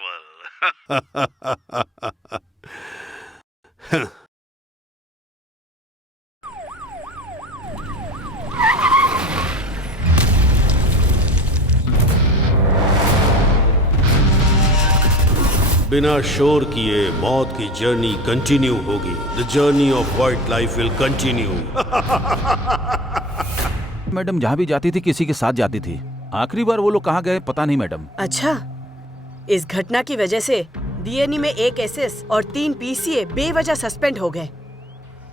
बिना शोर किए मौत की जर्नी कंटिन्यू होगी। The journey of white life will continue. Madam जहाँ भी जाती थी किसी के साथ जाती थी। आखिरी बार वो लोग कहाँ गए पता नहीं मैडम। अच्छा, इस घटना की वजह से डीएनई में 1 एसएस और 3 पीसीए बेवजह सस्पेंड हो गए।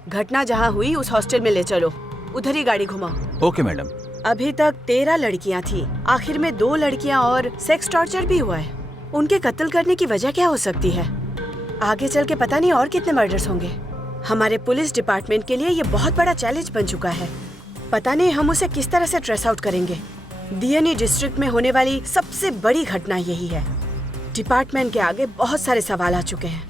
घटना जहाँ हुई उस हॉस्टल में ले चलो, उधर ही गाड़ी घुमाओ। Okay madam. अभी तक 13 लड़कियाँ थी, आखिर में 2 लड़कियाँ और सेक्स टॉर्चर भी हुआ है। उनके कत्ल करने की वजह क्या हो सकती है? आगे चल के पता नहीं और कितने मर्डर्स होंगे। हमारे पुलिस डिपार्टमेंट के लिए ये बहुत बड़ा चैलेंज बन चुका है। पता नहीं हम उसे किस तरह से ट्रेस आउट करेंगे। डीएनई डिस्ट्रिक्ट में होने वाली सबसे बड़ी घटना यही है। डिपार्टमेंट के आगे बहुत सारे सवाल आ चुके हैं।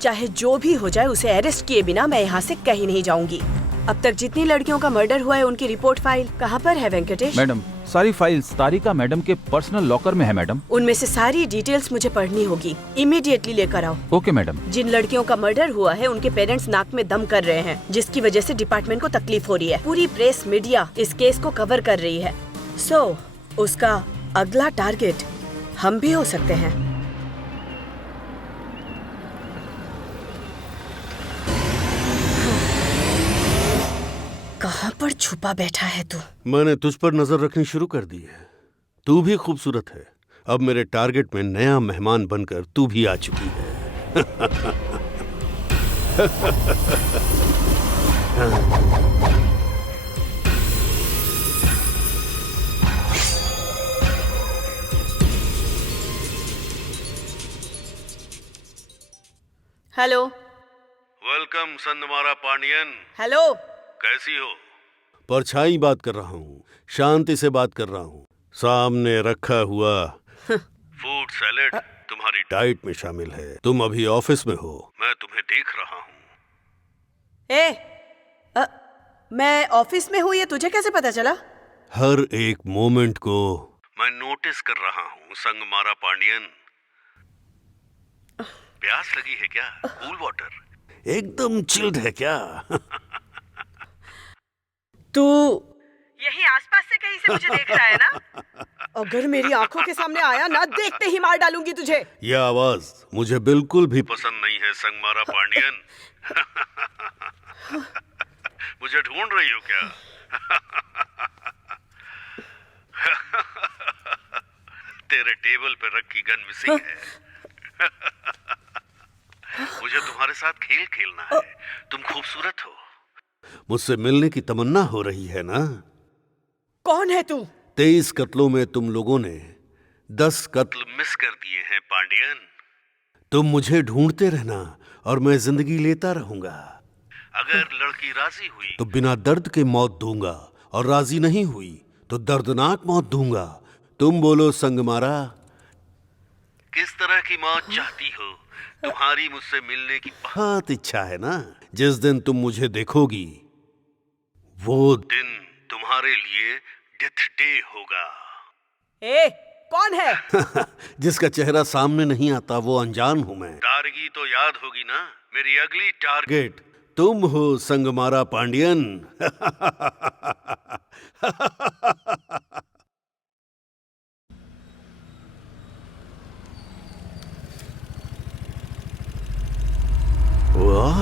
चाहे जो भी हो जाए, उसे अरेस्ट किए बिना मैं यहाँ से कहीं नहीं जाऊंगी। अब तक जितनी लड़कियों का मर्डर हुआ है उनकी रिपोर्ट फाइल कहाँ पर है वेंकटेश? मैडम सारी फाइल्स तारिका मैडम के पर्सनल लॉकर में है मैडम। उनमें से सारी डिटेल्स मुझे पढ़नी होगी। इमीडिएटली लेकर आओ। Okay madam. जिन लड़कियों का मर्डर हुआ है उनके पेरेंट्स नाक में दम कर रहे हैं, जिसकी वजह से डिपार्टमेंट को तकलीफ हो रही है। पूरी प्रेस मीडिया इस केस को कवर कर रही है। सो उसका अगला टारगेट हम भी हो सकते हैं। कहाँ पर छुपा बैठा है तू? मैंने तुझ पर नजर रखनी शुरू कर दी है। तू भी खूबसूरत है। अब मेरे टारगेट में नया मेहमान बनकर तू भी आ चुकी है। हेलो। वेलकम संदमारा पांडियन। हेलो। कैसी हो? परछाई बात कर रहा हूँ, शांति से बात कर रहा हूँ। सामने रखा हुआ फूड सैलेड तुम्हारी डाइट में शामिल है। तुम अभी ऑफिस में हो, मैं तुम्हें देख रहा हूँ। मैं ऑफिस में हूँ, ये तुझे कैसे पता चला? हर एक मोमेंट को मैं नोटिस कर रहा हूँ संगमारा पांडियन। प्यास लगी है क्या? कूल वाटर एकदम चिल्ड है क्या? तू यही आसपास से कहीं से मुझे देख रहा है ना? अगर मेरी आंखों के सामने आया ना, देखते ही मार डालूंगी तुझे। यह आवाज मुझे बिल्कुल भी पसंद नहीं है संगमारा पांडियन। मुझे ढूंढ रही हो क्या? तेरे टेबल पे रखी गन मिसिंग है। मुझे तुम्हारे साथ खेल खेलना है। तुम खूबसूरत हो, मुझसे मिलने की तमन्ना हो रही है ना? कौन है तू? 23 कत्लों में तुम लोगों ने 10 कत्ल मिस कर दिए हैं पांडियन। तुम मुझे ढूंढते रहना और मैं जिंदगी लेता रहूंगा। अगर लड़की राजी हुई तो बिना दर्द के मौत दूंगा, और राजी नहीं हुई तो दर्दनाक मौत दूंगा। तुम बोलो संगमारा, किस तरह की मौत चाहती हो? तुम्हारी मुझसे मिलने की बहुत इच्छा है ना? जिस दिन तुम मुझे देखोगी वो दिन तुम्हारे लिए डेथ डे होगा। ए, कौन है? जिसका चेहरा सामने नहीं आता वो अनजान हूं मैं। तारगी तो याद होगी ना? मेरी अगली टारगेट तुम हो संगमारा पांडियन। वाह,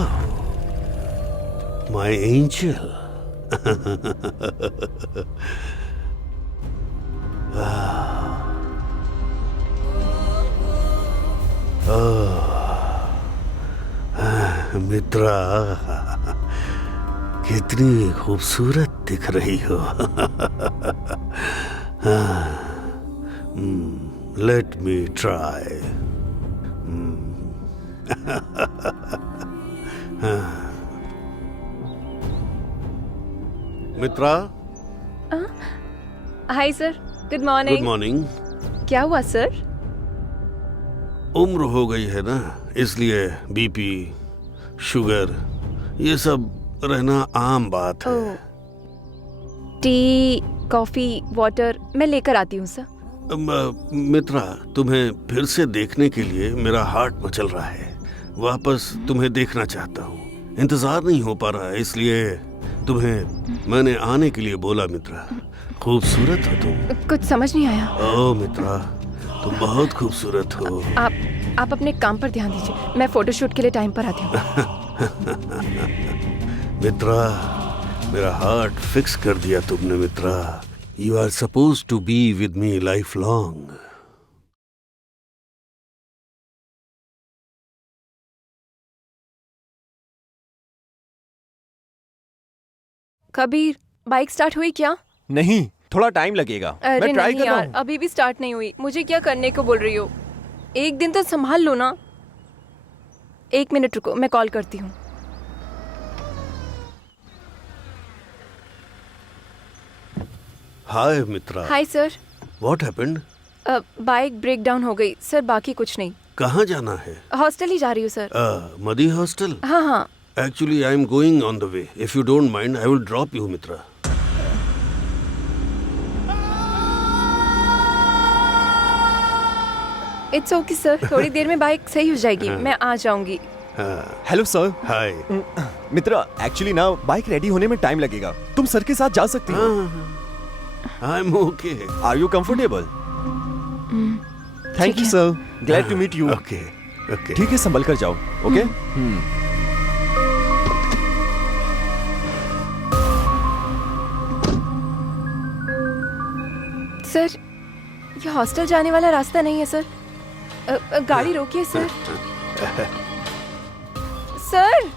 माय एंजल। मित्रा, कितनी खूबसूरत दिख रही हो। Let me try. Mitra. Hi sir, good good morning. Morning. क्या हुआ सर? उम्र हो गई है ना, इसलिए बीपी, शुगर, ये सब रहना आम बात है। टी, कॉफी, वाटर मैं लेकर आती हूँ सर। मित्रा, तुम्हें फिर से देखने के लिए मेरा हार्ट मचल रहा है। वापस तुम्हें देखना चाहता हूँ, इंतजार नहीं हो पा रहा है, इसलिए तुम्हें मैंने आने के लिए बोला। मित्रा, खूबसूरत हो तुम। कुछ समझ नहीं आया। ओ मित्रा, तुम बहुत खूबसूरत हो। आप अपने काम पर ध्यान दीजिए, मैं फोटोशूट के लिए टाइम पर आती हूँ। मित्रा, मेरा हार्ट फिक्स कर दिया तुमने। Mitra, you are suppose to be with me life long. Kabir, bike start हुई क्या? नहीं, थोड़ा टाइम लगेगा। अरे मैं ट्राई नहीं कर रहा यार, हूँ। अभी भी स्टार्ट नहीं हुई। मुझे क्या करने को बोल रही हो? एक दिन तो संभाल लो ना। 1 मिनट रुको, मैं कॉल करती हूँ। Hi Mitra. Hi sir. What happened? Bike break down हो गई सर, बाकी कुछ नहीं। कहाँ जाना है? हॉस्टल ही जा रही हूँ सर। मदी हॉस्टल? हाँ हाँ। Actually, I am going on the way. If you don't mind, I will drop you, Mitra. It's okay sir, थोड़ी देर में बाइक सही हो जाएगी, मैं आ जाऊंगी। Hello sir. Hi Mitra, actually ना बाइक रेडी होने में टाइम लगेगा। तुम सर के साथ जा सकती हो। I am okay. Are you comfortable? Thank you sir, glad to meet you. Okay okay, ठीक है, संभल कर जाओ। ओके। सर, ये हॉस्टल जाने वाला रास्ता नहीं है सर। गाड़ी रोकिए सर। सर,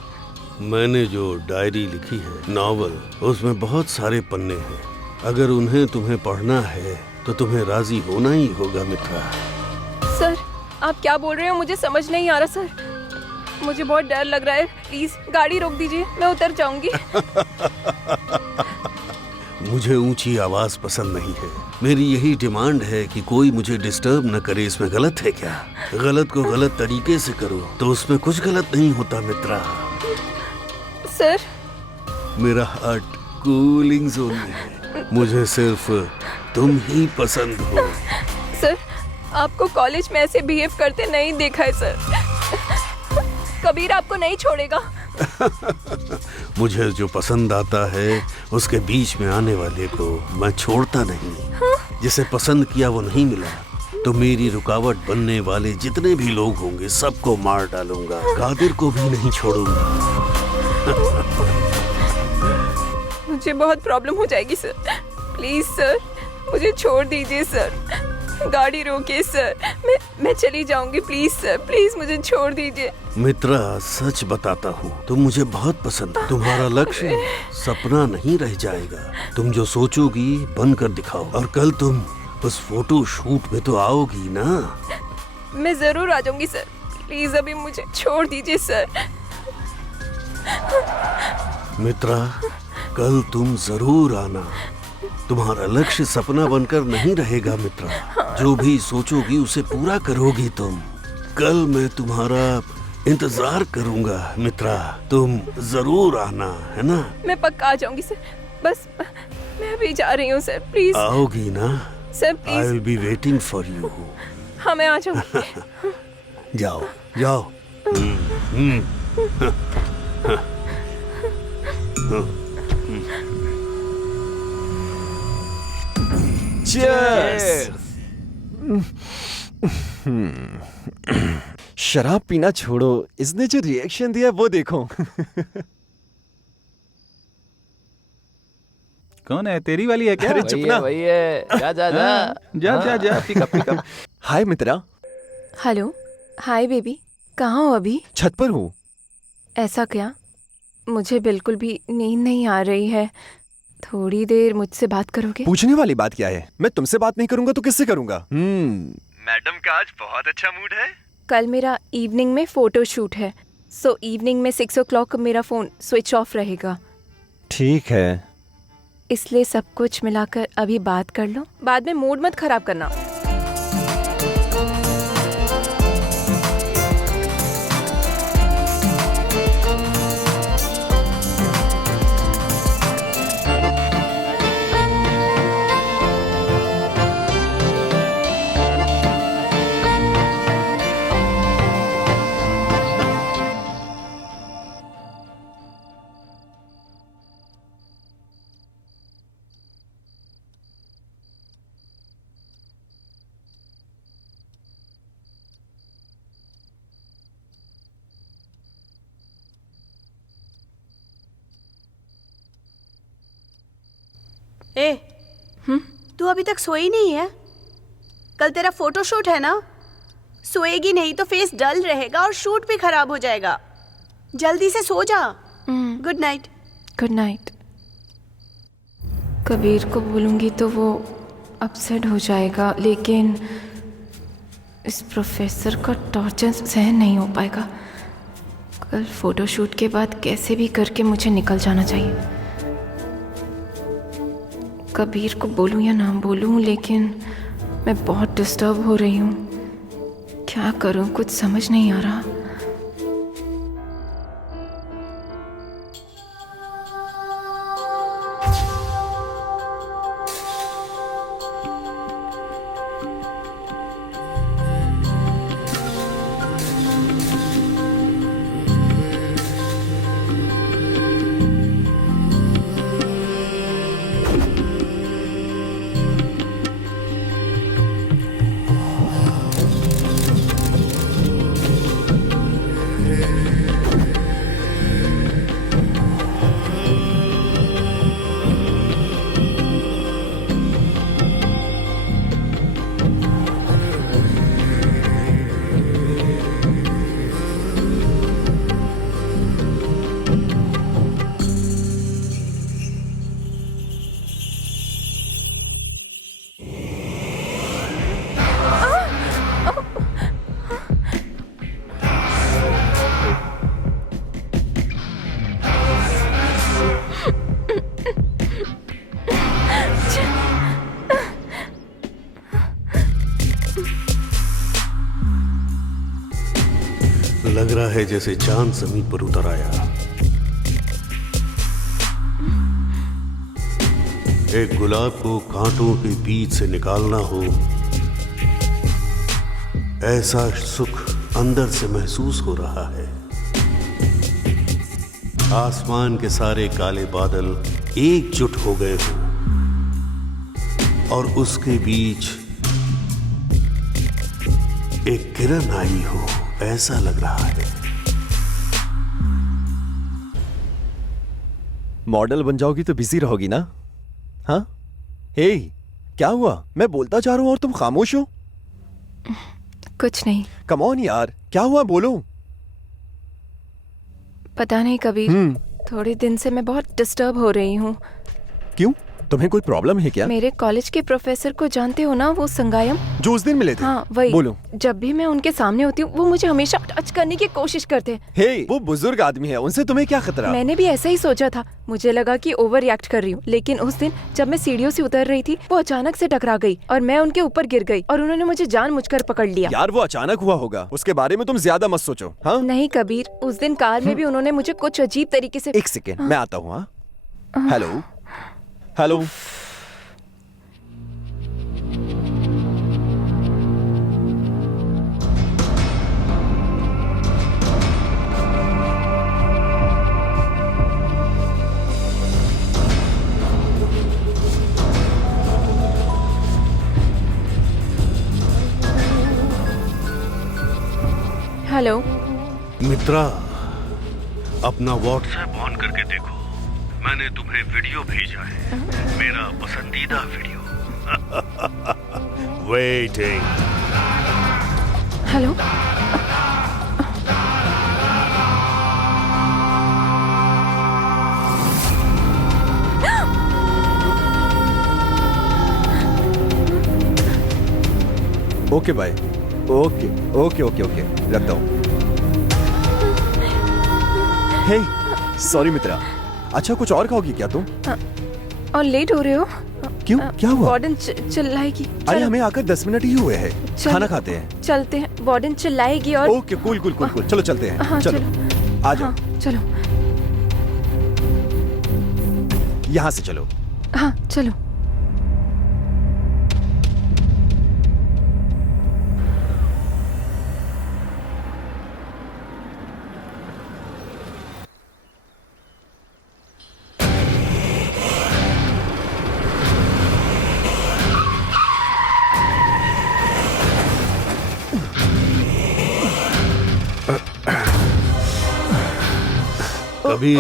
मैंने जो डायरी लिखी है, नॉवल, उसमें बहुत सारे पन्ने हैं। अगर उन्हें तुम्हें पढ़ना है तो तुम्हें राजी होना ही होगा मित्रा। सर, आप क्या बोल रहे हो? मुझे समझ नहीं आ रहा सर। मुझे बहुत डर लग रहा है। प्लीज गाड़ी रोक दीजिए, मैं उतर जाऊंगी। मुझे ऊंची आवाज पसंद नहीं है। मेरी यही डिमांड है कि कोई मुझे डिस्टर्ब न करे। इसमें गलत है क्या? गलत को गलत तरीके से करो तो उसमें कुछ गलत नहीं होता मित्रा। सर, मेरा हार्ट कूलिंग जोन में है। मुझे सिर्फ तुम ही पसंद हो। सर, आपको कॉलेज में ऐसे बिहेव करते नहीं देखा है सर। कबीर आपको नहीं छोड़ेगा। मुझे जो पसंद आता है उसके बीच में आने वाले को मैं छोड़ता नहीं। जिसे पसंद किया वो नहीं मिला तो मेरी रुकावट बनने वाले जितने भी लोग होंगे सबको मार डालूंगा। कादिर को भी नहीं छोड़ूंगा। मुझे बहुत प्रॉब्लम हो जाएगी सर। प्लीज सर, मुझे छोड़ दीजिए सर। गाड़ी रोके सर, मैं चली जाऊंगी। प्लीज सर, प्लीज मुझे छोड़ दीजिए। मित्रा, सच बताता हूँ, तुम मुझे बहुत पसंद हो। तुम्हारा लक्ष्य सपना नहीं रह जाएगा। तुम जो सोचोगी बनकर दिखाओ, और कल तुम उस फोटो शूट में तो आओगी ना। मैं जरूर आ जाऊंगी सर, प्लीज अभी मुझे छोड़ दीजिए सर। मित्रा, कल तुम जरूर आना। तुम्हारा लक्ष्य सपना बनकर नहीं रहेगा मित्रा। जो भी सोचोगी उसे पूरा करोगी तुम। कल मैं तुम्हारा इंतजार करूंगा मित्रा। तुम जरूर आना, है ना? मैं पक्का आ जाऊंगी सर, बस मैं अभी जा रही हूँ सर, प्लीज। आओगी ना? Sir I please. Will be waiting for you. हाँ, मैं आ जाऊंगी। जाओ जाओ। शराब पीना छोड़ो, इसने जो रिएक्शन दिया वो देखो। कौन है? तेरी वाली है क्या? अरे चुप ना। वही है। जा जा जा जा पिकअप। हाय मित्रा। हेलो, हाय बेबी, कहाँ हो अभी? छत पर हूँ। ऐसा क्या? मुझे बिल्कुल भी नींद नहीं आ रही है। थोड़ी देर मुझसे बात करोगे? पूछने वाली बात क्या है? मैं तुमसे बात नहीं करूंगा तो किससे करूंगा? मैडम का आज बहुत अच्छा मूड है। कल मेरा इवनिंग में फोटो शूट है, सो इवनिंग में 6 o'clock मेरा फोन स्विच ऑफ रहेगा। ठीक है। इसलिए सब कुछ मिलाकर अभी बात कर लो, बाद में मूड मत खराब करना। ए, तू अभी तक सोई नहीं है? कल तेरा फोटो शूट है ना? सोएगी नहीं तो फेस डल रहेगा और शूट भी खराब हो जाएगा। जल्दी से सो जा। Good night. Good night. Kabir को बोलूँगी तो वो अपसेट हो जाएगा, लेकिन इस प्रोफेसर का टॉर्चर सहन नहीं हो पाएगा। कल फोटोशूट के बाद कैसे भी करके मुझे निकल जाना चाहिए। कबीर को बोलूं या ना बोलूं, लेकिन मैं बहुत डिस्टर्ब हो रही हूँ। क्या करूँ, कुछ समझ नहीं आ रहा। लग रहा है जैसे चांद जमीन पर उतर आया। एक गुलाब को कांटों के बीच से निकालना हो, ऐसा सुख अंदर से महसूस हो रहा है। आसमान के सारे काले बादल एकजुट हो गए हो और उसके बीच एक किरण आई हो, ऐसा लग रहा है। मॉडल बन जाओगी तो बिजी रहोगी ना? हाँ? हे, क्या हुआ? मैं बोलता जा रहा हूँ और तुम खामोश हो। कुछ नहीं। कम ऑन यार, क्या हुआ बोलो। पता नहीं कबीर, थोड़े दिन से मैं बहुत डिस्टर्ब हो रही हूँ। क्यों? तुम्हें कोई प्रॉब्लम है क्या? मेरे कॉलेज के प्रोफेसर को जानते हो ना, वो संगायम, जो उस दिन मिले थे? हाँ वही। बोलो। जब भी मैं उनके सामने होती हूँ वो मुझे हमेशा टच करने की कोशिश करते हैं। हे, वो बुजुर्ग आदमी है, उनसे तुम्हें क्या खतरा? मैंने भी ऐसा ही सोचा था, मुझे लगा कि ओवर रिएक्ट कर रही हूँ, लेकिन उस दिन जब मैं सीढ़ियों से उतर रही थी वो अचानक से टकरा गई और मैं उनके ऊपर गिर गई और उन्होंने मुझे जानबूझकर पकड़ लिया। यार वो अचानक हुआ होगा, उसके बारे में तुम ज्यादा मत सोचो। हाँ नहीं कबीर, उस दिन कार में भी उन्होंने मुझे कुछ अजीब तरीके से। एक सेकेंड, मैं आता हूँ। हाँ हेलो हेलो। हेलो मित्रा, अपना व्हाट्सएप ऑन करके देखो, मैंने तुम्हें वीडियो भेजा है, मेरा पसंदीदा video. Waiting. Hello. Okay bye. Okay okay okay okay, रखता हूँ। Hey, sorry Mitra. अच्छा कुछ और खाओगी क्या तुम? और लेट हो रहे हो? क्यों, क्या हुआ? वार्डन चिल्लाएगी। अरे हमें आकर 10 मिनट ही हुए हैं, खाना खाते हैं। चलते हैं, वार्डन चिल्लाएगी और। Okay cool cool cool cool, चलो चलते हैं। हाँ, चलो आ जाओ। हाँ, चलो। यहाँ से चलो। हाँ चलो। कभी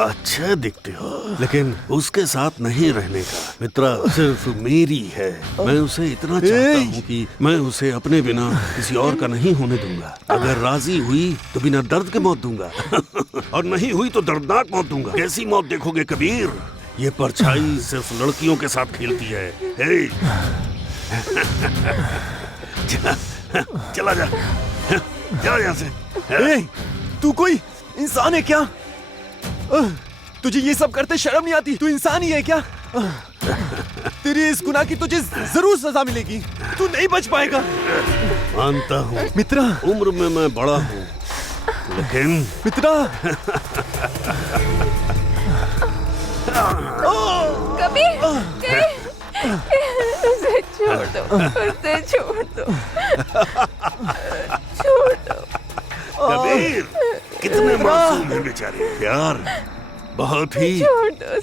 अच्छे दिखते हो, लेकिन उसके साथ नहीं रहने का। मित्रा सिर्फ मेरी है, मैं उसे इतना चाहता हूँ कि मैं उसे अपने बिना किसी और का नहीं होने दूंगा। अगर राजी हुई तो बिना दर्द के मौत दूंगा और नहीं हुई तो दर्दनाक मौत दूंगा। कैसी मौत देखोगे कबीर? ये परछाई सिर्फ लड़कियों के साथ खेलती है। हे चला जा, जा यहाँ से। तू कोई इंसान है क्या? तुझे ये सब करते शर्म नहीं आती? तू इंसान ही है क्या? तेरी इस गुनाह की तुझे जरूर सजा मिलेगी, तू नहीं बच पाएगा। मानता हूँ मित्रा, उम्र में मैं बड़ा हूँ, लेकिन मित्रा कबीर, उसे छोड़ दो, उसे छोड़ दो, छोड़ दो। कबीर, कितने मासूम हैं बेचारे। प्यार बहुत ही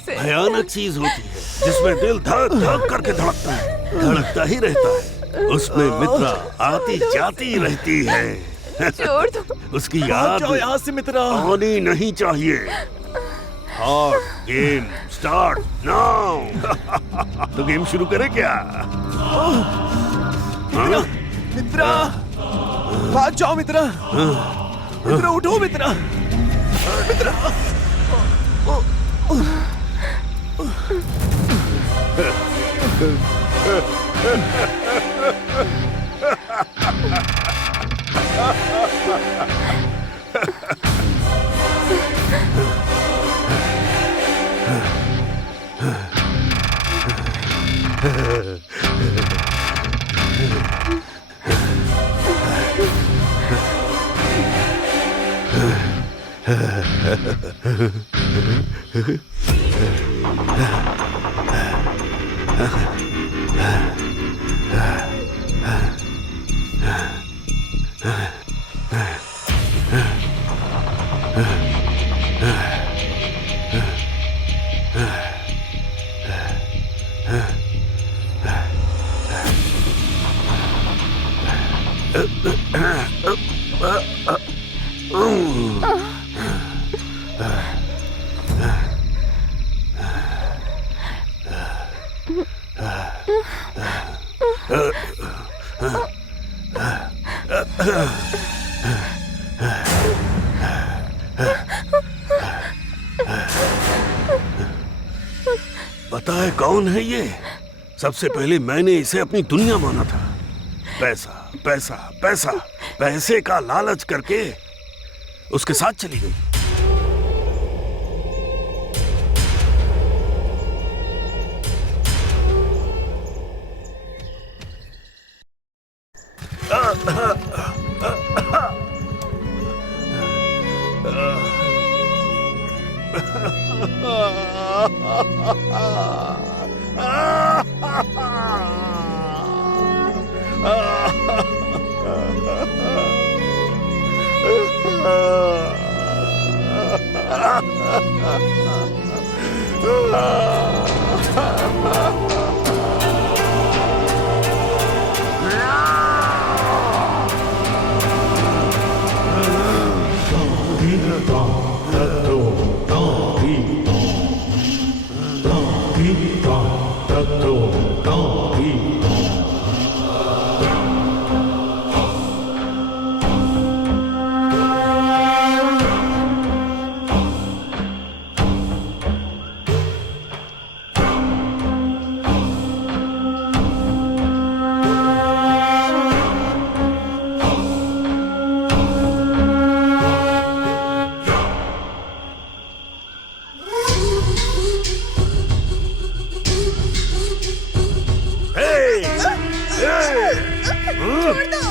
भयानक चीज होती है, जिसमें दिल धक धक करके धड़कता ही रहता है। उसमें मित्रा आती जाती रहती है। छोड़ दो। उसकी याद यहाँ से मित्रा आनी नहीं चाहिए। Hot game start now. तो गेम शुरू करें क्या? मित्रा भाग जाओ मित्रा। मित्रा उठो मित्रा। मित्रा पता है कौन है ये? सबसे पहले मैंने इसे अपनी दुनिया माना था। पैसा पैसा पैसा, पैसे का लालच करके उसके साथ चली गई।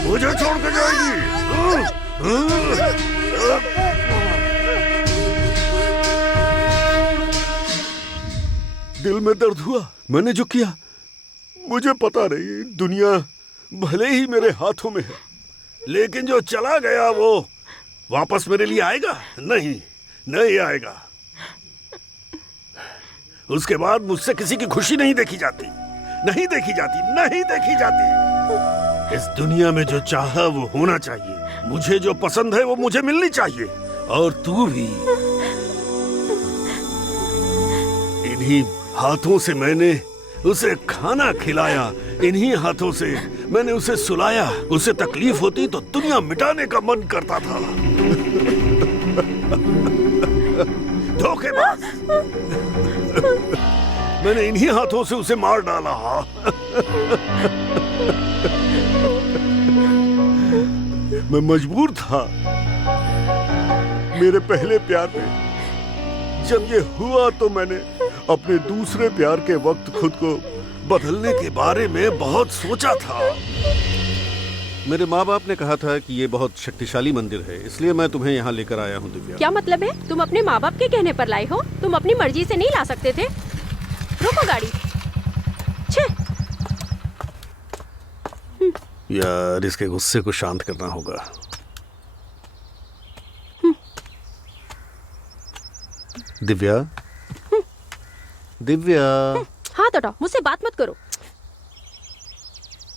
मुझे छोड़ के जाएगी। दिल में दर्द हुआ मैंने जो किया। मुझे पता नहीं, दुनिया भले ही मेरे हाथों में है, लेकिन जो चला गया वो वापस मेरे लिए आएगा? नहीं, नहीं आएगा। उसके बाद मुझसे किसी की खुशी नहीं देखी जाती, नहीं देखी जाती, नहीं देखी जाती। इस दुनिया में जो चाहा वो होना चाहिए। मुझे जो पसंद है वो मुझे मिलनी चाहिए। और तू भी। इन्हीं हाथों से मैंने उसे खाना खिलाया, इन्हीं हाथों से मैंने उसे सुलाया। उसे तकलीफ होती तो दुनिया मिटाने का मन करता था। धोखेबाज। मैंने इन्हीं हाथों से उसे मार डाला। मैं मजबूर था। मेरे पहले प्यार में जब ये हुआ तो मैंने अपने दूसरे प्यार के वक्त खुद को बदलने के बारे में बहुत सोचा था। मेरे माँ बाप ने कहा था कि ये बहुत शक्तिशाली मंदिर है, इसलिए मैं तुम्हें यहाँ लेकर आया हूँ दिव्या। क्या मतलब है? तुम अपने माँ बाप के कहने पर लाए हो? तुम अपनी मर्जी से नहीं ला सकते थे? रोको गाड़ी। यार, इसके गुस्से को शांत करना होगा। दिव्या, दिव्या। हाथ हटाओ, मुझसे बात मत करो।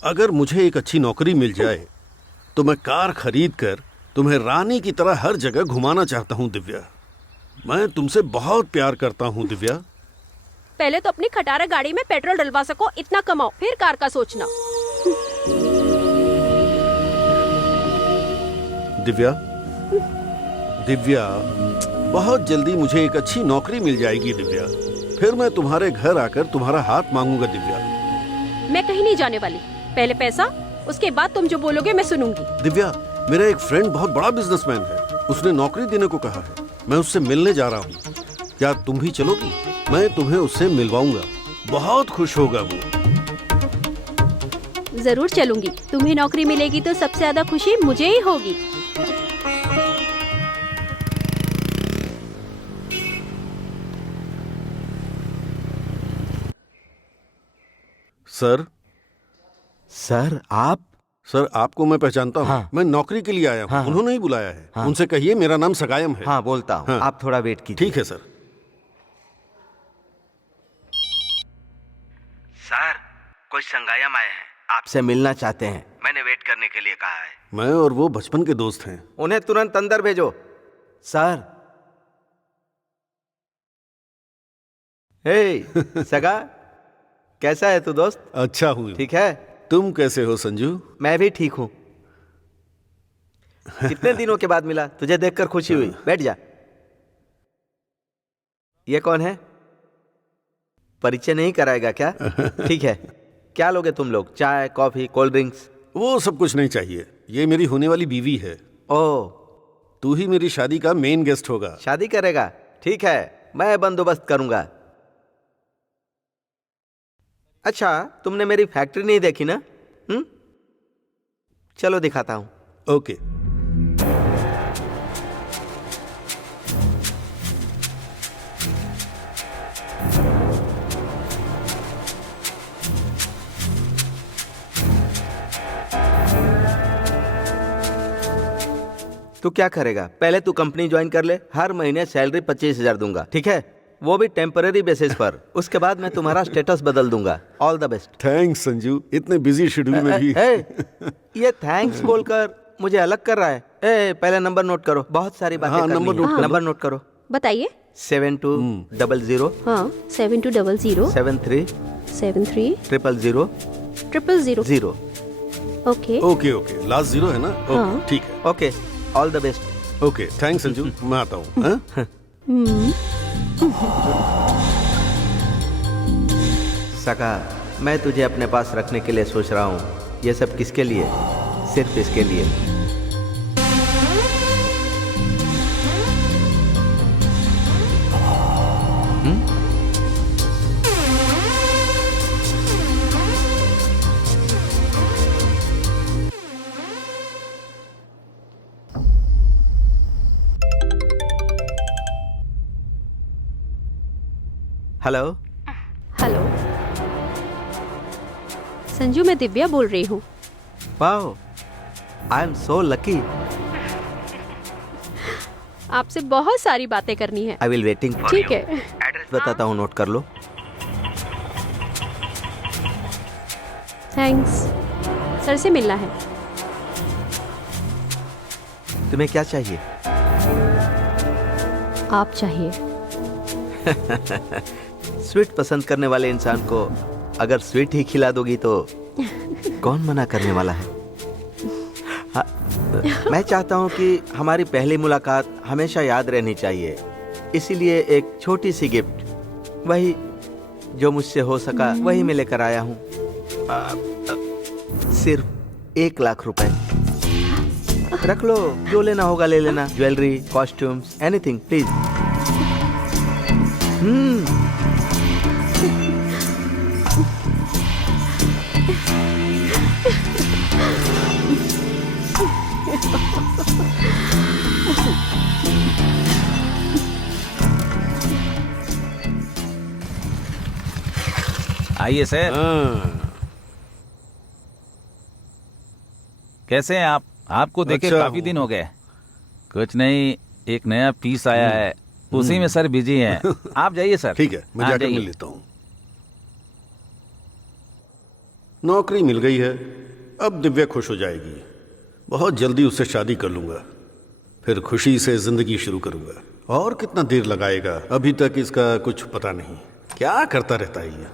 अगर मुझे एक अच्छी नौकरी मिल जाए तो मैं कार खरीद कर तुम्हें रानी की तरह हर जगह घुमाना चाहता हूँ दिव्या। मैं तुमसे बहुत प्यार करता हूँ दिव्या। पहले तो अपनी खटारा गाड़ी में पेट्रोल डलवा सको, इतना कमाओ, फिर कार का सोचना। दिव्या, दिव्या, बहुत जल्दी मुझे एक अच्छी नौकरी मिल जाएगी दिव्या। फिर मैं तुम्हारे घर आकर तुम्हारा हाथ मांगूंगा दिव्या। मैं कहीं नहीं जाने वाली। पहले पैसा, उसके बाद तुम जो बोलोगे मैं सुनूंगी। दिव्या, मेरा एक फ्रेंड बहुत बड़ा बिजनेसमैन है, उसने नौकरी देने को कहा है। मैं उससे मिलने जा रहा हूँ, क्या तुम भी चलोगी? मैं तुम्हें उससे मिलवाऊंगा, बहुत खुश होगा वो। जरूर चलूंगी। तुम्हें नौकरी मिलेगी तो सबसे ज्यादा खुशी मुझे ही होगी। सर। सर, आप? सर, आपको मैं पहचानता हूँ। हाँ। मैं नौकरी के लिए आया हूँ। हाँ। उन्होंने ही बुलाया है। हाँ। उनसे कहिए मेरा नाम सगायम है। हाँ, बोलता हूँ। हाँ। आप थोड़ा वेट कीजिए। ठीक है सर। सर, कोई संगायम आए हैं, आपसे मिलना चाहते हैं। मैंने वेट करने के लिए कहा है। मैं और वो बचपन के दोस्त हैं। उन्हें तुरंत अंदर भेजो। सर। हे सगा, कैसा है तू दोस्त? अच्छा हूँ। ठीक है। तुम कैसे हो संजू? मैं भी ठीक हूँ। कितने दिनों के बाद मिला, तुझे देखकर खुशी हुई। बैठ जा। ये कौन है? परिचय नहीं कराएगा क्या? ठीक है, क्या लोगे तुम लोग? चाय, कॉफी, कोल्ड ड्रिंक्स? वो सब कुछ नहीं चाहिए। ये मेरी होने वाली बीवी है। ओह, तू ही मेरी शादी का मेन गेस्ट होगा। शादी करेगा? ठीक है, मैं बंदोबस्त करूंगा। अच्छा, तुमने मेरी फैक्ट्री नहीं देखी ना? चलो दिखाता हूं। ओके। तू क्या करेगा? पहले तू कंपनी ज्वाइन कर ले, हर महीने सैलरी 25,000 दूंगा, ठीक है? वो भी टेम्पररी बेसिस पर। उसके बाद मैं तुम्हारा स्टेटस बदल दूंगा। All the best. Thanks Sanju, इतने बिजी शेड्यूल में भी। ये थैंक्स बोलकर मुझे अलग कर रहा है। पहले नंबर नोट करो, बहुत सारी बातें करनी है। नंबर नोट करो। बताइए। 7200। हाँ, 7200 73 000 000। ओके ओके ओके, लास्ट 0 है ना? ओके, ठीक है। Okay, all the best. Okay, thanks Sanju, मैं आता हूँ। सका, मैं तुझे अपने पास रखने के लिए सोच रहा हूँ। ये सब किसके लिए? सिर्फ इसके लिए। हेलो। हेलो संजू, मैं दिव्या बोल रही हूँ। Wow, I am so lucky. आपसे बहुत सारी बातें करनी है। I will waiting. ठीक है, एड्रेस बताता हूँ, नोट कर लो। थैंक्स। सर से मिलना है। तुम्हें क्या चाहिए? आप चाहिए। स्वीट पसंद करने वाले इंसान को अगर स्वीट ही खिला दोगी तो कौन मना करने वाला है? हाँ, मैं चाहता हूँ कि हमारी पहली मुलाकात हमेशा याद रहनी चाहिए। इसीलिए एक छोटी सी गिफ्ट, वही जो मुझसे हो सका वही मैं लेकर आया हूँ। सिर्फ 1 लाख रुपए। रख लो, जो लेना होगा ले लेना। Jewellery, costumes, anything please. आइए सर। कैसे हैं आप? आपको देखे अच्छा काफी दिन हो गए। कुछ नहीं, एक नया पीस आया है, उसी में सर बिजी हैं। आप जाइए सर। ठीक है, मैं जाकर मिल लेता हूँ। नौकरी मिल गई है, अब दिव्या खुश हो जाएगी। बहुत जल्दी उससे शादी कर लूंगा, फिर खुशी से जिंदगी शुरू करूंगा। और कितना देर लगाएगा? अभी तक इसका कुछ पता नहीं, क्या करता रहता है ये।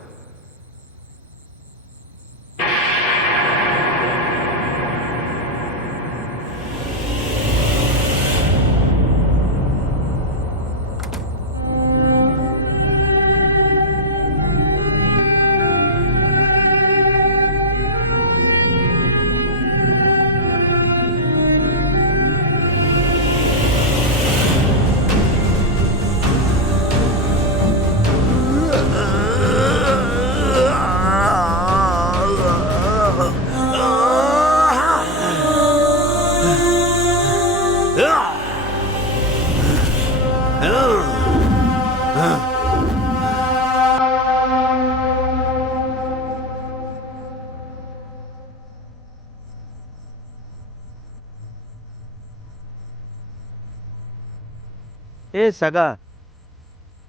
ए सगा,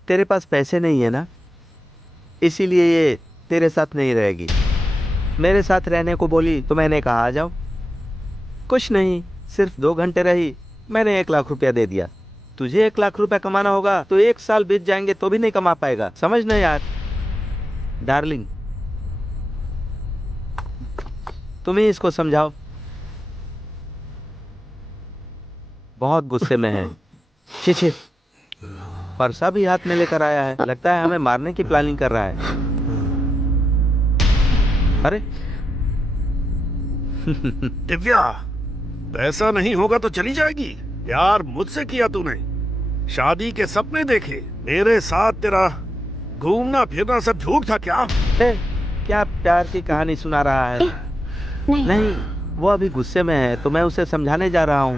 तेरे पास पैसे नहीं है ना, इसीलिए ये तेरे साथ नहीं रहेगी। मेरे साथ रहने को बोली तो मैंने कहा आ जाओ। कुछ नहीं, सिर्फ 2 घंटे रही, मैंने 1 लाख रुपया दे दिया। तुझे 1 लाख रुपया कमाना होगा तो 1 साल बीत जाएंगे तो भी नहीं कमा पाएगा। समझ ना यार। डार्लिंग, तुम ही इसको समझाओ। बहुत गुस्से में है। छी छी। फरसा भी हाथ में लेकर आया है। लगता है हमें मारने की प्लानिंग कर रहा है। अरे दिव्या, पैसा नहीं होगा तो चली जाएगी? प्यार मुझसे किया तूने, शादी के सपने देखे, मेरे साथ तेरा घूमना फिरना सब झूठ था क्या? क्या प्यार की कहानी सुना रहा है? नहीं, वो अभी गुस्से में है तो मैं उसे समझाने जा रहा हूँ।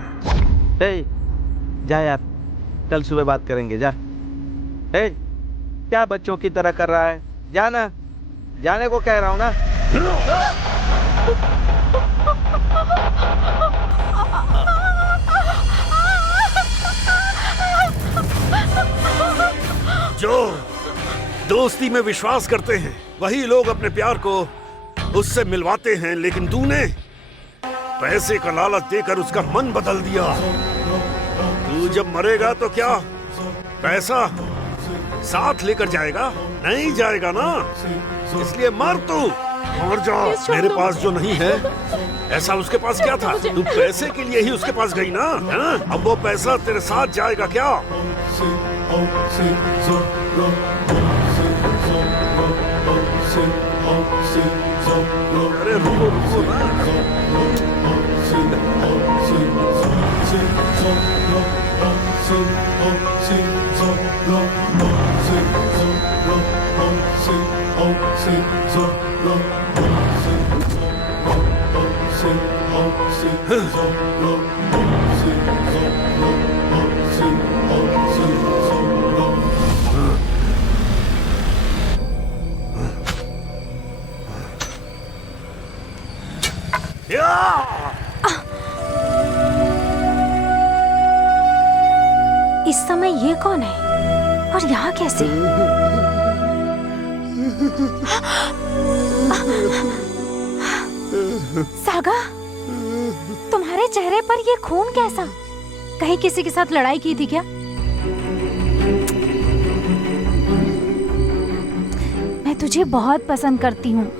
जा यार, कल सुबह बात करेंगे। जा। क्या बच्चों की तरह कर रहा है? जाना, जाने को कह रहा हूँ ना। जो दोस्ती में विश्वास करते हैं वही लोग अपने प्यार को उससे मिलवाते हैं, लेकिन तूने पैसे का लालच देकर उसका मन बदल दिया। तू जब मरेगा तो क्या पैसा साथ लेकर जाएगा? नहीं जाएगा ना, इसलिए मर तू, मर जा। मेरे पास जो नहीं है ऐसा उसके पास क्या था? तू पैसे के लिए ही उसके पास गई ना, है? अब वो पैसा तेरे साथ जाएगा क्या? अरे रुको रुको ना। इस समय ये कौन है और यहाँ कैसे? सागा, तुम्हारे चेहरे पर ये खून कैसा? कहीं किसी के साथ लड़ाई की थी क्या? मैं तुझे बहुत पसंद करती हूँ।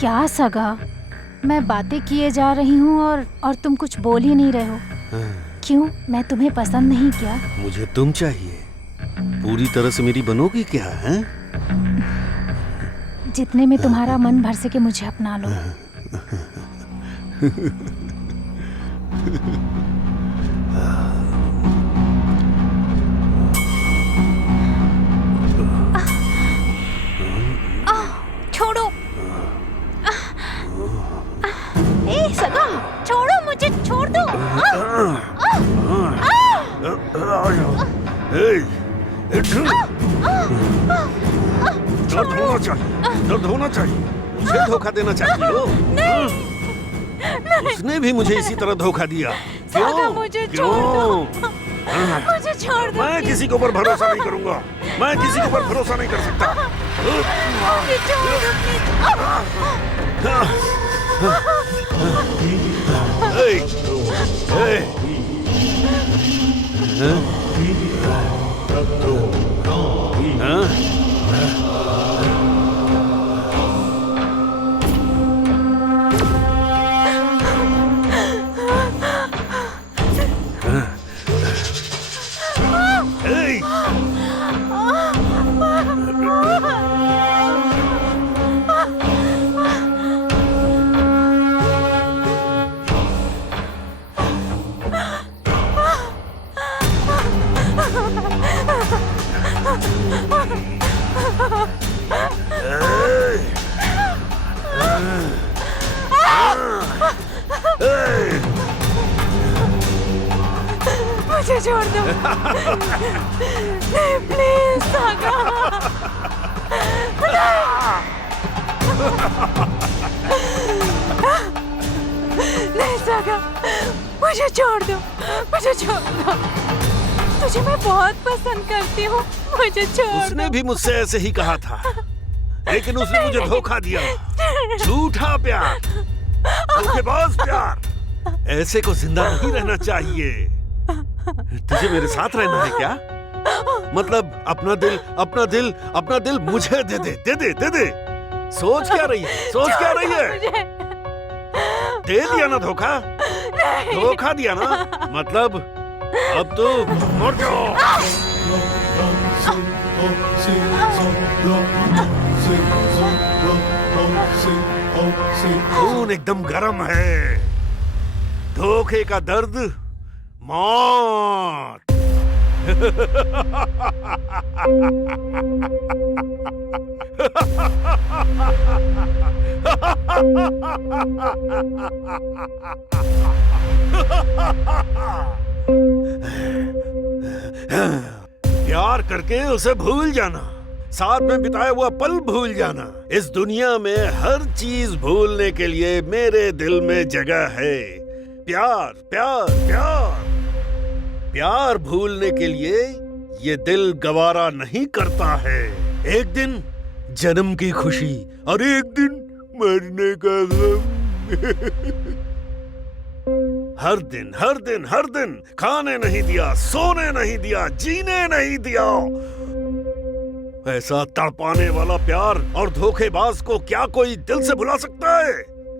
क्या सगा, मैं बातें किए जा रही हूँ और तुम कुछ बोल ही नहीं रहे हो। क्यों, मैं तुम्हें पसंद नहीं क्या? मुझे तुम चाहिए। पूरी तरह से मेरी बनोगी क्या है? जितने में तुम्हारा मन भर सके मुझे अपना लो। छोड़ो। ए सगा, छोड़ो मुझे, छोड़ दो। दर्द होना चाहिए, दर्द होना चाहिए। मुझे धोखा देना चाहिए हो? उसने भी मुझे इसी तरह धोखा दिया। क्यों? मुझे क्यों? मुझे छोड़ दो। मैं किसी के ऊपर भरोसा नहीं करूंगा। मैं किसी के ऊपर भरोसा नहीं कर सकता। मुझे छोड़ मुझे छोड़ दो। नहीं, प्लीज सागा। नहीं सागा, मुझे छोड़ दो, मुझे छोड़ दो। तुझे मैं बहुत पसंद करती हूँ, मुझे छोड़ दो। उसने भी मुझसे ऐसे ही कहा था, लेकिन उसने मुझे धोखा दिया। झूठा प्यार, धोखेबाज प्यार। ऐसे को जिंदा नहीं रहना चाहिए। तुझे मेरे साथ रहना है क्या? मतलब अपना दिल मुझे दे दे, दे दे, दे दे। सोच क्या रही है? सोच क्या रही है? दे दिया ना धोखा? धोखा दिया ना? मतलब अब तो मर जाओ। खून एकदम गर्म है। धोखे का दर्द मौत। प्यार करके उसे भूल जाना, साथ में बिताया हुआ पल भूल जाना। इस दुनिया में हर चीज भूलने के लिए मेरे दिल में जगह है। प्यार, प्यार, प्यार। प्यार भूलने के लिए ये दिल गवारा नहीं करता है। एक दिन जन्म की खुशी और एक दिन मरने का गम। हर दिन, हर दिन, हर दिन खाने नहीं दिया, सोने नहीं दिया, जीने नहीं दिया। ऐसा तड़पाने वाला प्यार और धोखेबाज को क्या कोई दिल से भुला सकता है?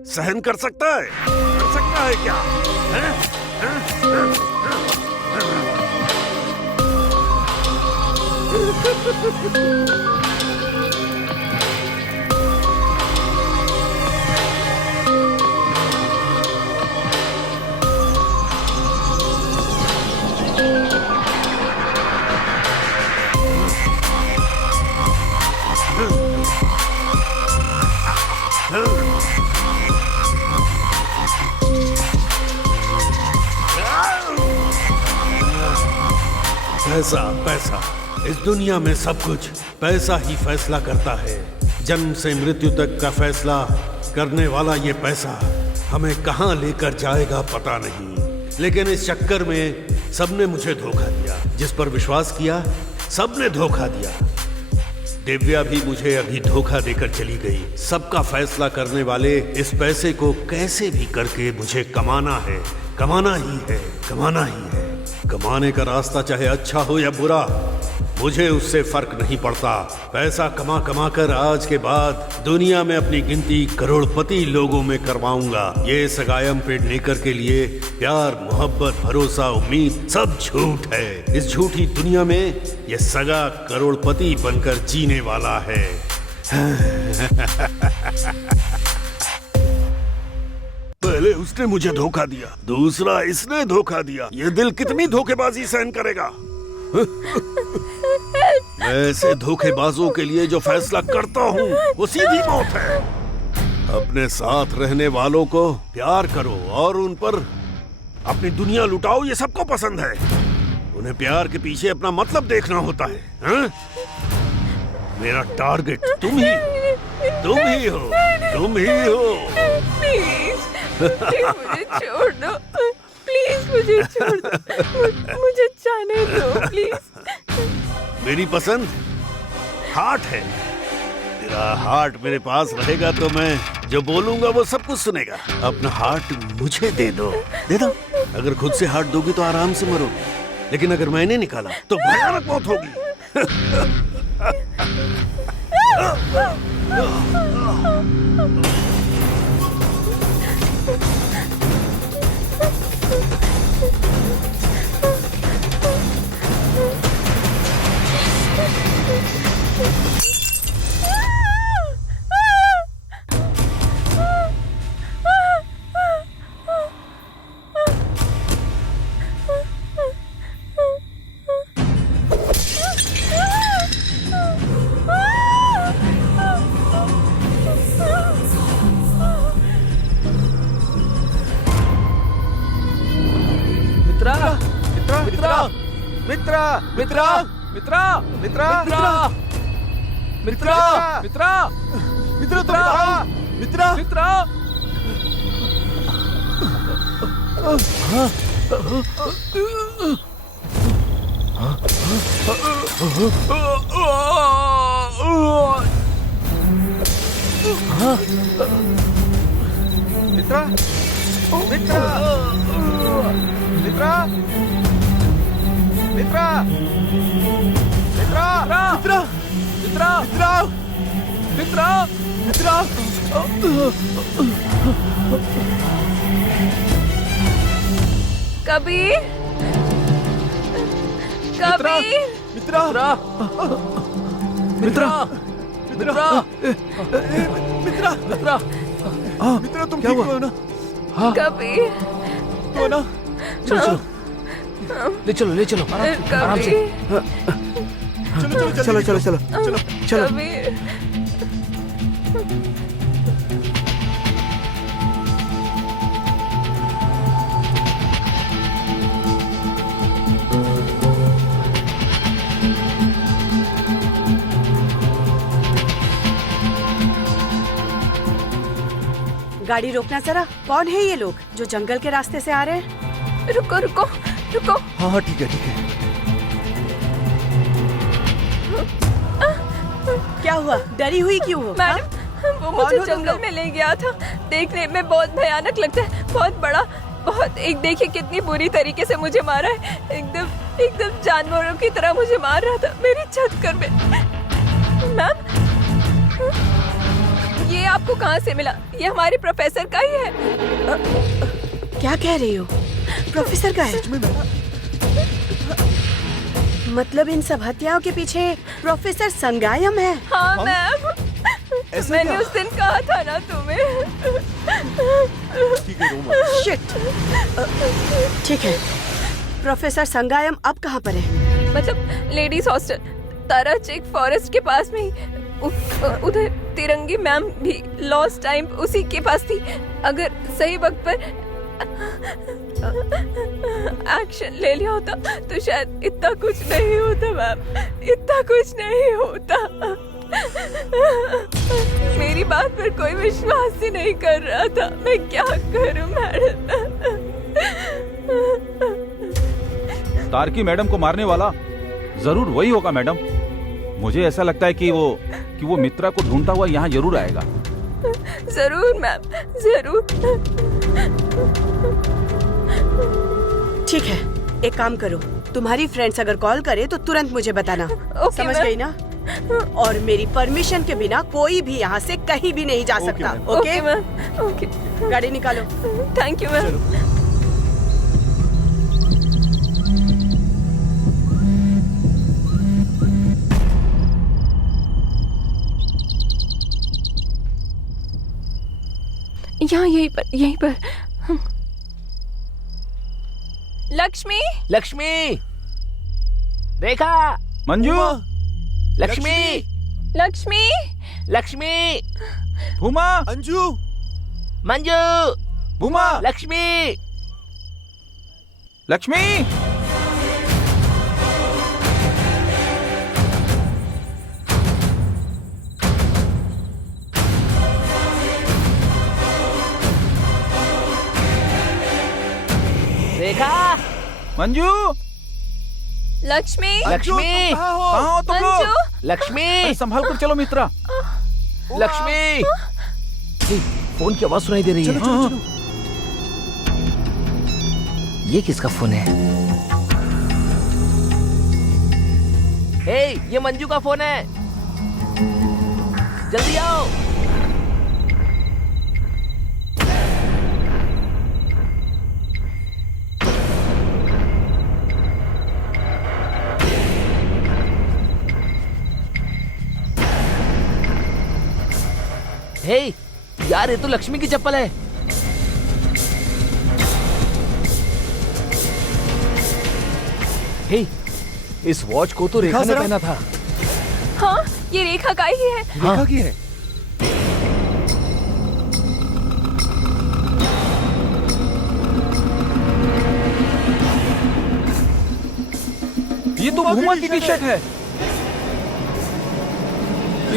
सहन कर सकता है? कर सकता है क्या? पैसा, पैसा। इस दुनिया में सब कुछ पैसा ही फैसला करता है। जन्म से मृत्यु तक का फैसला करने वाला ये पैसा हमें कहां लेकर जाएगा पता नहीं। लेकिन इस चक्कर में सबने मुझे धोखा दिया। जिस पर विश्वास किया सबने धोखा दिया। दिव्या भी मुझे अभी धोखा देकर चली गई। सबका फैसला करने वाले इस पैसे को कैसे भी करके मुझे कमाना है, कमाना ही है, कमाना ही है। कमाने का रास्ता चाहे अच्छा हो या बुरा, मुझे उससे फर्क नहीं पड़ता। पैसा कमा कमा कर आज के बाद दुनिया में अपनी गिनती करोड़पति लोगों में करवाऊंगा। ये सगायम पेडनेकर के लिए प्यार, मोहब्बत, भरोसा, उम्मीद सब झूठ है। इस झूठी दुनिया में ये सगा करोड़पति बनकर जीने वाला है। पहले उसने मुझे धोखा दिया, दूसरा इसने धोखा दिया। ये दिल कितनी धोखेबाजी सहन करेगा? ऐसे धोखेबाजों के लिए जो फैसला करता हूँ वो सीधी मौत है। अपने साथ रहने वालों को प्यार करो और उन पर अपनी दुनिया लुटाओ, ये सबको पसंद है। उन्हें प्यार के पीछे अपना मतलब देखना होता है, हा? मेरा टारगेट तुम ही हो, तुम ही हो। प्लीज मुझे छोड़ दो, प्लीज मुझे छोड़ दो, मुझे जाने दो प्लीज। मेरी पसंद हार्ट है। तेरा हार्ट मेरे पास रहेगा तो मैं जो बोलूंगा वो सब कुछ सुनेगा। अपना हार्ट मुझे दे दो, दे दो। अगर खुद से हार्ट दोगी तो आराम से मरोगी, लेकिन अगर मैंने निकाला तो भयानक मौत होगी। कबीर, कबीर, मित्रा, तुम ठीक हो ना? कबीर, तो ना, चलो चलो, ले चलो आराम से। चलो। कबीर, गाड़ी रोकना जरा। कौन है ये लोग जो जंगल के रास्ते से आ रहे हैं? रुको रुको रुको। हाँ ठीक है, ठीक है। क्या हुआ? डरी हुई क्यों हो? मैडम, वो मुझे जंगल में ले गया था। देखने में बहुत भयानक लगता है, बहुत बड़ा, बहुत। एक देखिए कितनी बुरी तरीके से मुझे मारा है। एकदम जानवरों की तरह मुझे मार रहा था मेरी छत कर में। मैम, ये आपको कहाँ से मिला? ये हमारे प्रोफेसर का ही है। क्या कह रही हो? प्रोफेसर का है? मतलब इन सब हत्याओं के पीछे प्रोफेसर संगायम है? हाँ मैम, मैंने उस दिन कहा था ना तुम्हें। शिट। ठीक है, प्रोफेसर संगायम अब कहाँ पर है? मतलब लेडीज हॉस्टल ताराचेक फॉरेस्ट के पास में ही। उधर तिरंगी मैम भी लॉस्ट टाइम उसी के पास थी। अगर सही वक्त पर एक्शन ले लिया होता तो शायद इतना कुछ नहीं होता मैम, इतना कुछ नहीं होता। मेरी बात पर कोई विश्वास ही नहीं कर रहा था। मैं क्या करूं मैडम? तारकी मैडम को मारने वाला जरूर वही होगा मैडम। मुझे ऐसा लगता है कि वो मित्रा को ढूंढता हुआ यहाँ जरूर आएगा। जरूर मैम, जरूर। ठीक है, एक काम करो, तुम्हारी फ्रेंड्स अगर कॉल करे तो तुरंत मुझे बताना। समझ गई ना? और मेरी परमिशन के बिना कोई भी यहाँ से कहीं भी नहीं जा सकता। ओके? ओके। गाड़ी निकालो। Thank you ma'am. यहाँ यहीं पर लक्ष्मी। लक्ष्मी, रेखा, मंजू, लक्ष्मी, लक्ष्मी, लक्ष्मी, भूमा, अंजू, मंजू, भूमा, लक्ष्मी, लक्ष्मी। रेखा, मंजू, लक्ष्मी, लक्ष्मी, कहाँ हो तुम लोग? मंजू, लक्ष्मी, अरे संभाल कर चलो मित्रा। लक्ष्मी। फोन की आवाज सुनाई दे रही है। चलो। ये किसका फोन है? हे, ये मंजू का फोन है। जल्दी आओ। हे, यार ये तो लक्ष्मी की चप्पल है। हे, इस वॉच को तो रेखा ने पहना था। हाँ ये रेखा का ही है। रेखा की है। ये तो भूमा की टी शर्ट है।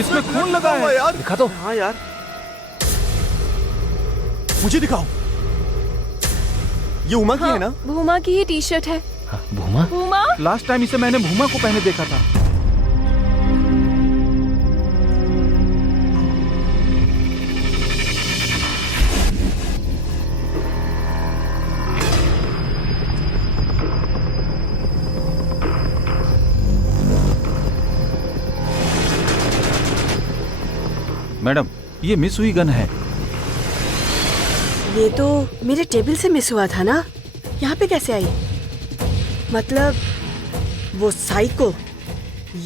इसमें खून लगा है यार। दिखा दो। हाँ यार, मुझे दिखाओ। ये उमा की है ना? भूमा की ही टी शर्ट है। हाँ, भूमा। भूमा, लास्ट टाइम इसे मैंने भूमा को पहने देखा था। मैडम, ये मिस हुई गन है। ये तो मेरे टेबल से मिस हुआ था ना, यहाँ पे कैसे आई? मतलब वो साइको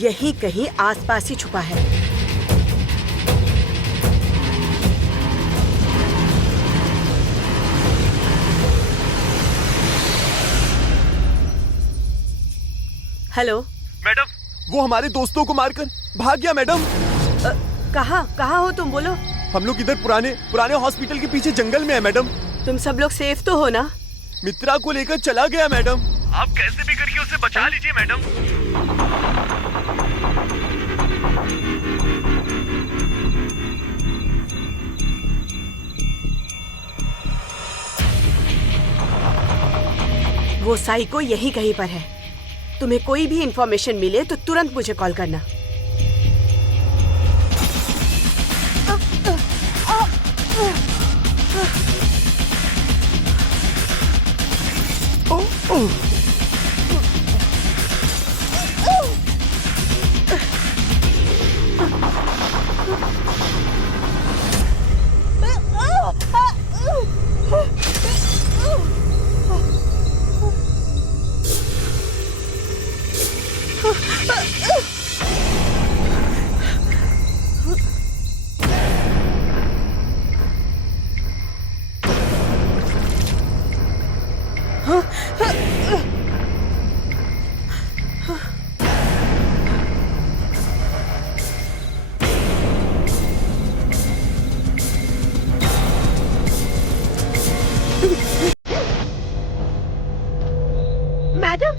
यहीं कहीं आसपास ही छुपा है। हेलो मैडम, वो हमारे दोस्तों को मारकर भाग गया मैडम। कहाँ हो तुम? बोलो। हम लोग इधर पुराने हॉस्पिटल के पीछे जंगल में है मैडम। तुम सब लोग सेफ तो हो ना? मित्रा को लेकर चला गया मैडम। आप कैसे भी करके उसे बचा लीजिए मैडम। वो साइको यहीं कहीं पर है। तुम्हें कोई भी इंफॉर्मेशन मिले तो तुरंत मुझे कॉल करना। मैडम,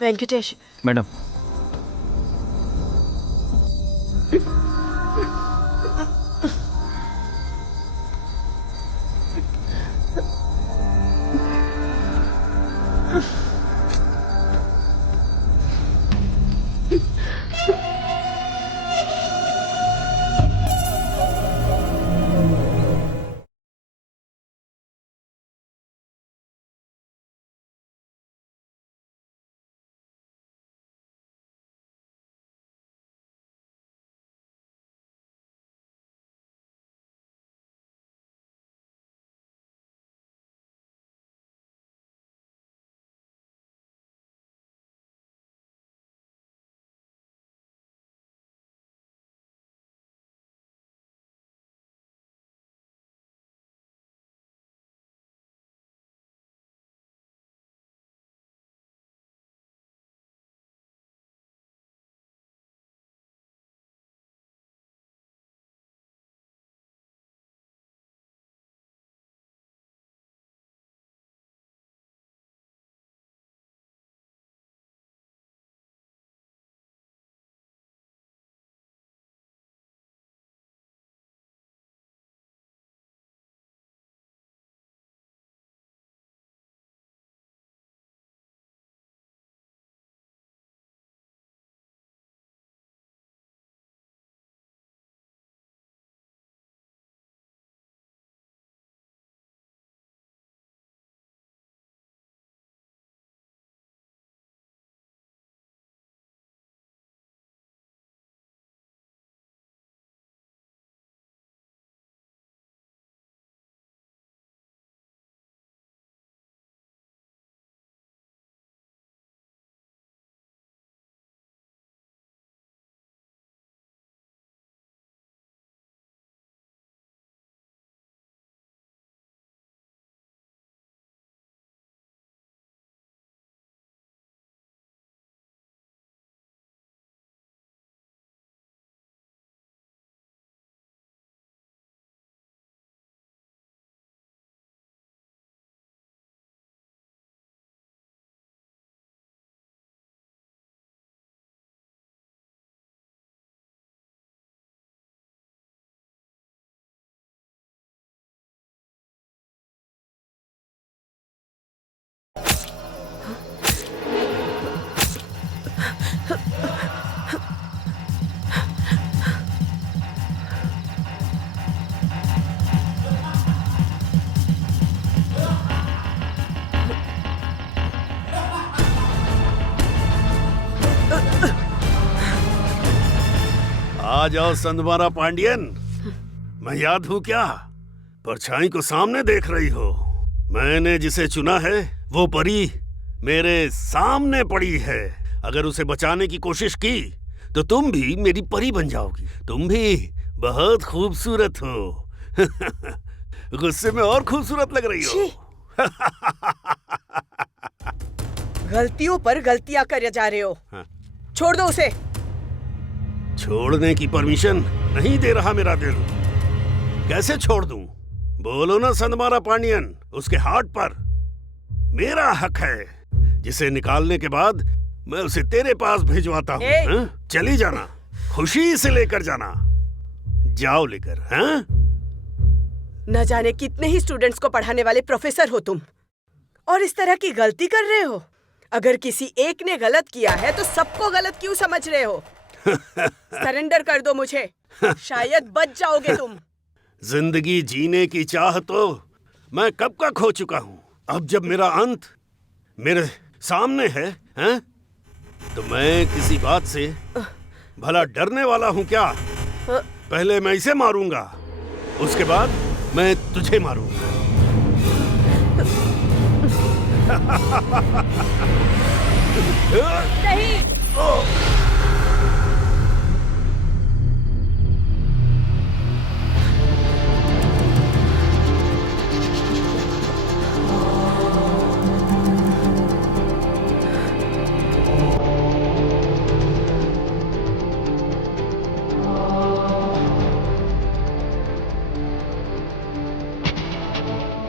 वेंकटेश। मैडम, आ जाओ संदमारा पांडियन। मैं याद हूँ क्या? परछाई को सामने देख रही हो। मैंने जिसे चुना है वो परी मेरे सामने पड़ी है। अगर उसे बचाने की कोशिश की तो तुम भी मेरी परी बन जाओगी। तुम भी बहुत खूबसूरत हो। गुस्से में और खूबसूरत लग रही हो। गलतियों पर गलतियां करे जा रहे हो। हाँ। छोड़ दो उसे। छोड़ने की परमिशन नहीं दे रहा मेरा दिल। कैसे छोड़ दूं? बोलो ना संदमारा पांडियन। उसके हार्ट पर मेरा हक है, जिसे निकालने के बाद मैं उसे तेरे पास भिजवाता हूँ। चली जाना, खुशी से लेकर जाना। जाओ लेकर। हाँ? न जाने कितने ही स्टूडेंट्स को पढ़ाने वाले प्रोफेसर हो तुम, और इस तरह की गलती कर रहे हो। अगर किसी एक ने गलत किया है तो सबको गलत क्यों समझ रहे हो? सरेंडर कर दो मुझे, शायद बच जाओगे तुम। जिंदगी जीने की चाह तो मैं कब का खो चुका हूँ। अब जब मेरा अंत मेरे सामने है, हैं? तो मैं किसी बात से भला डरने वाला हूँ क्या? पहले मैं इसे मारूंगा, उसके बाद मैं तुझे मारूंगा। नहीं।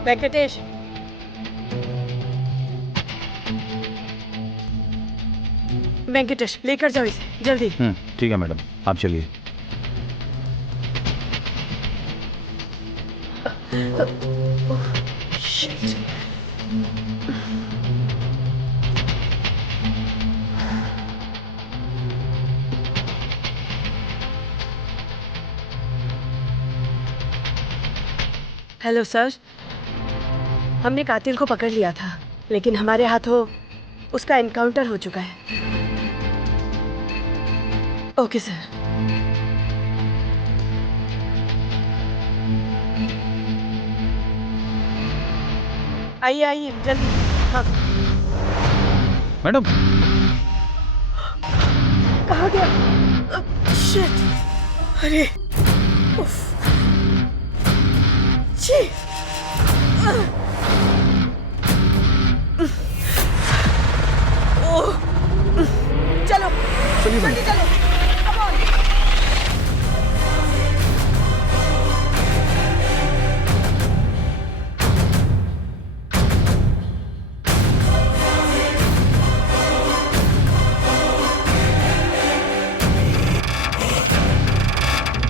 वेंकटेश, वेंकटेश लेकर जाओ इसे जल्दी। ठीक है मैडम, आप चलिए। हेलो सर, हमने कातिल को पकड़ लिया था, लेकिन हमारे हाथों उसका एनकाउंटर हो चुका है। Okay sir. आइए आइए जल्दी। हाँ। मैडम, कहाँ गया? शिट! अरे उफ। छी! ओह! चलो जल्दी चलो।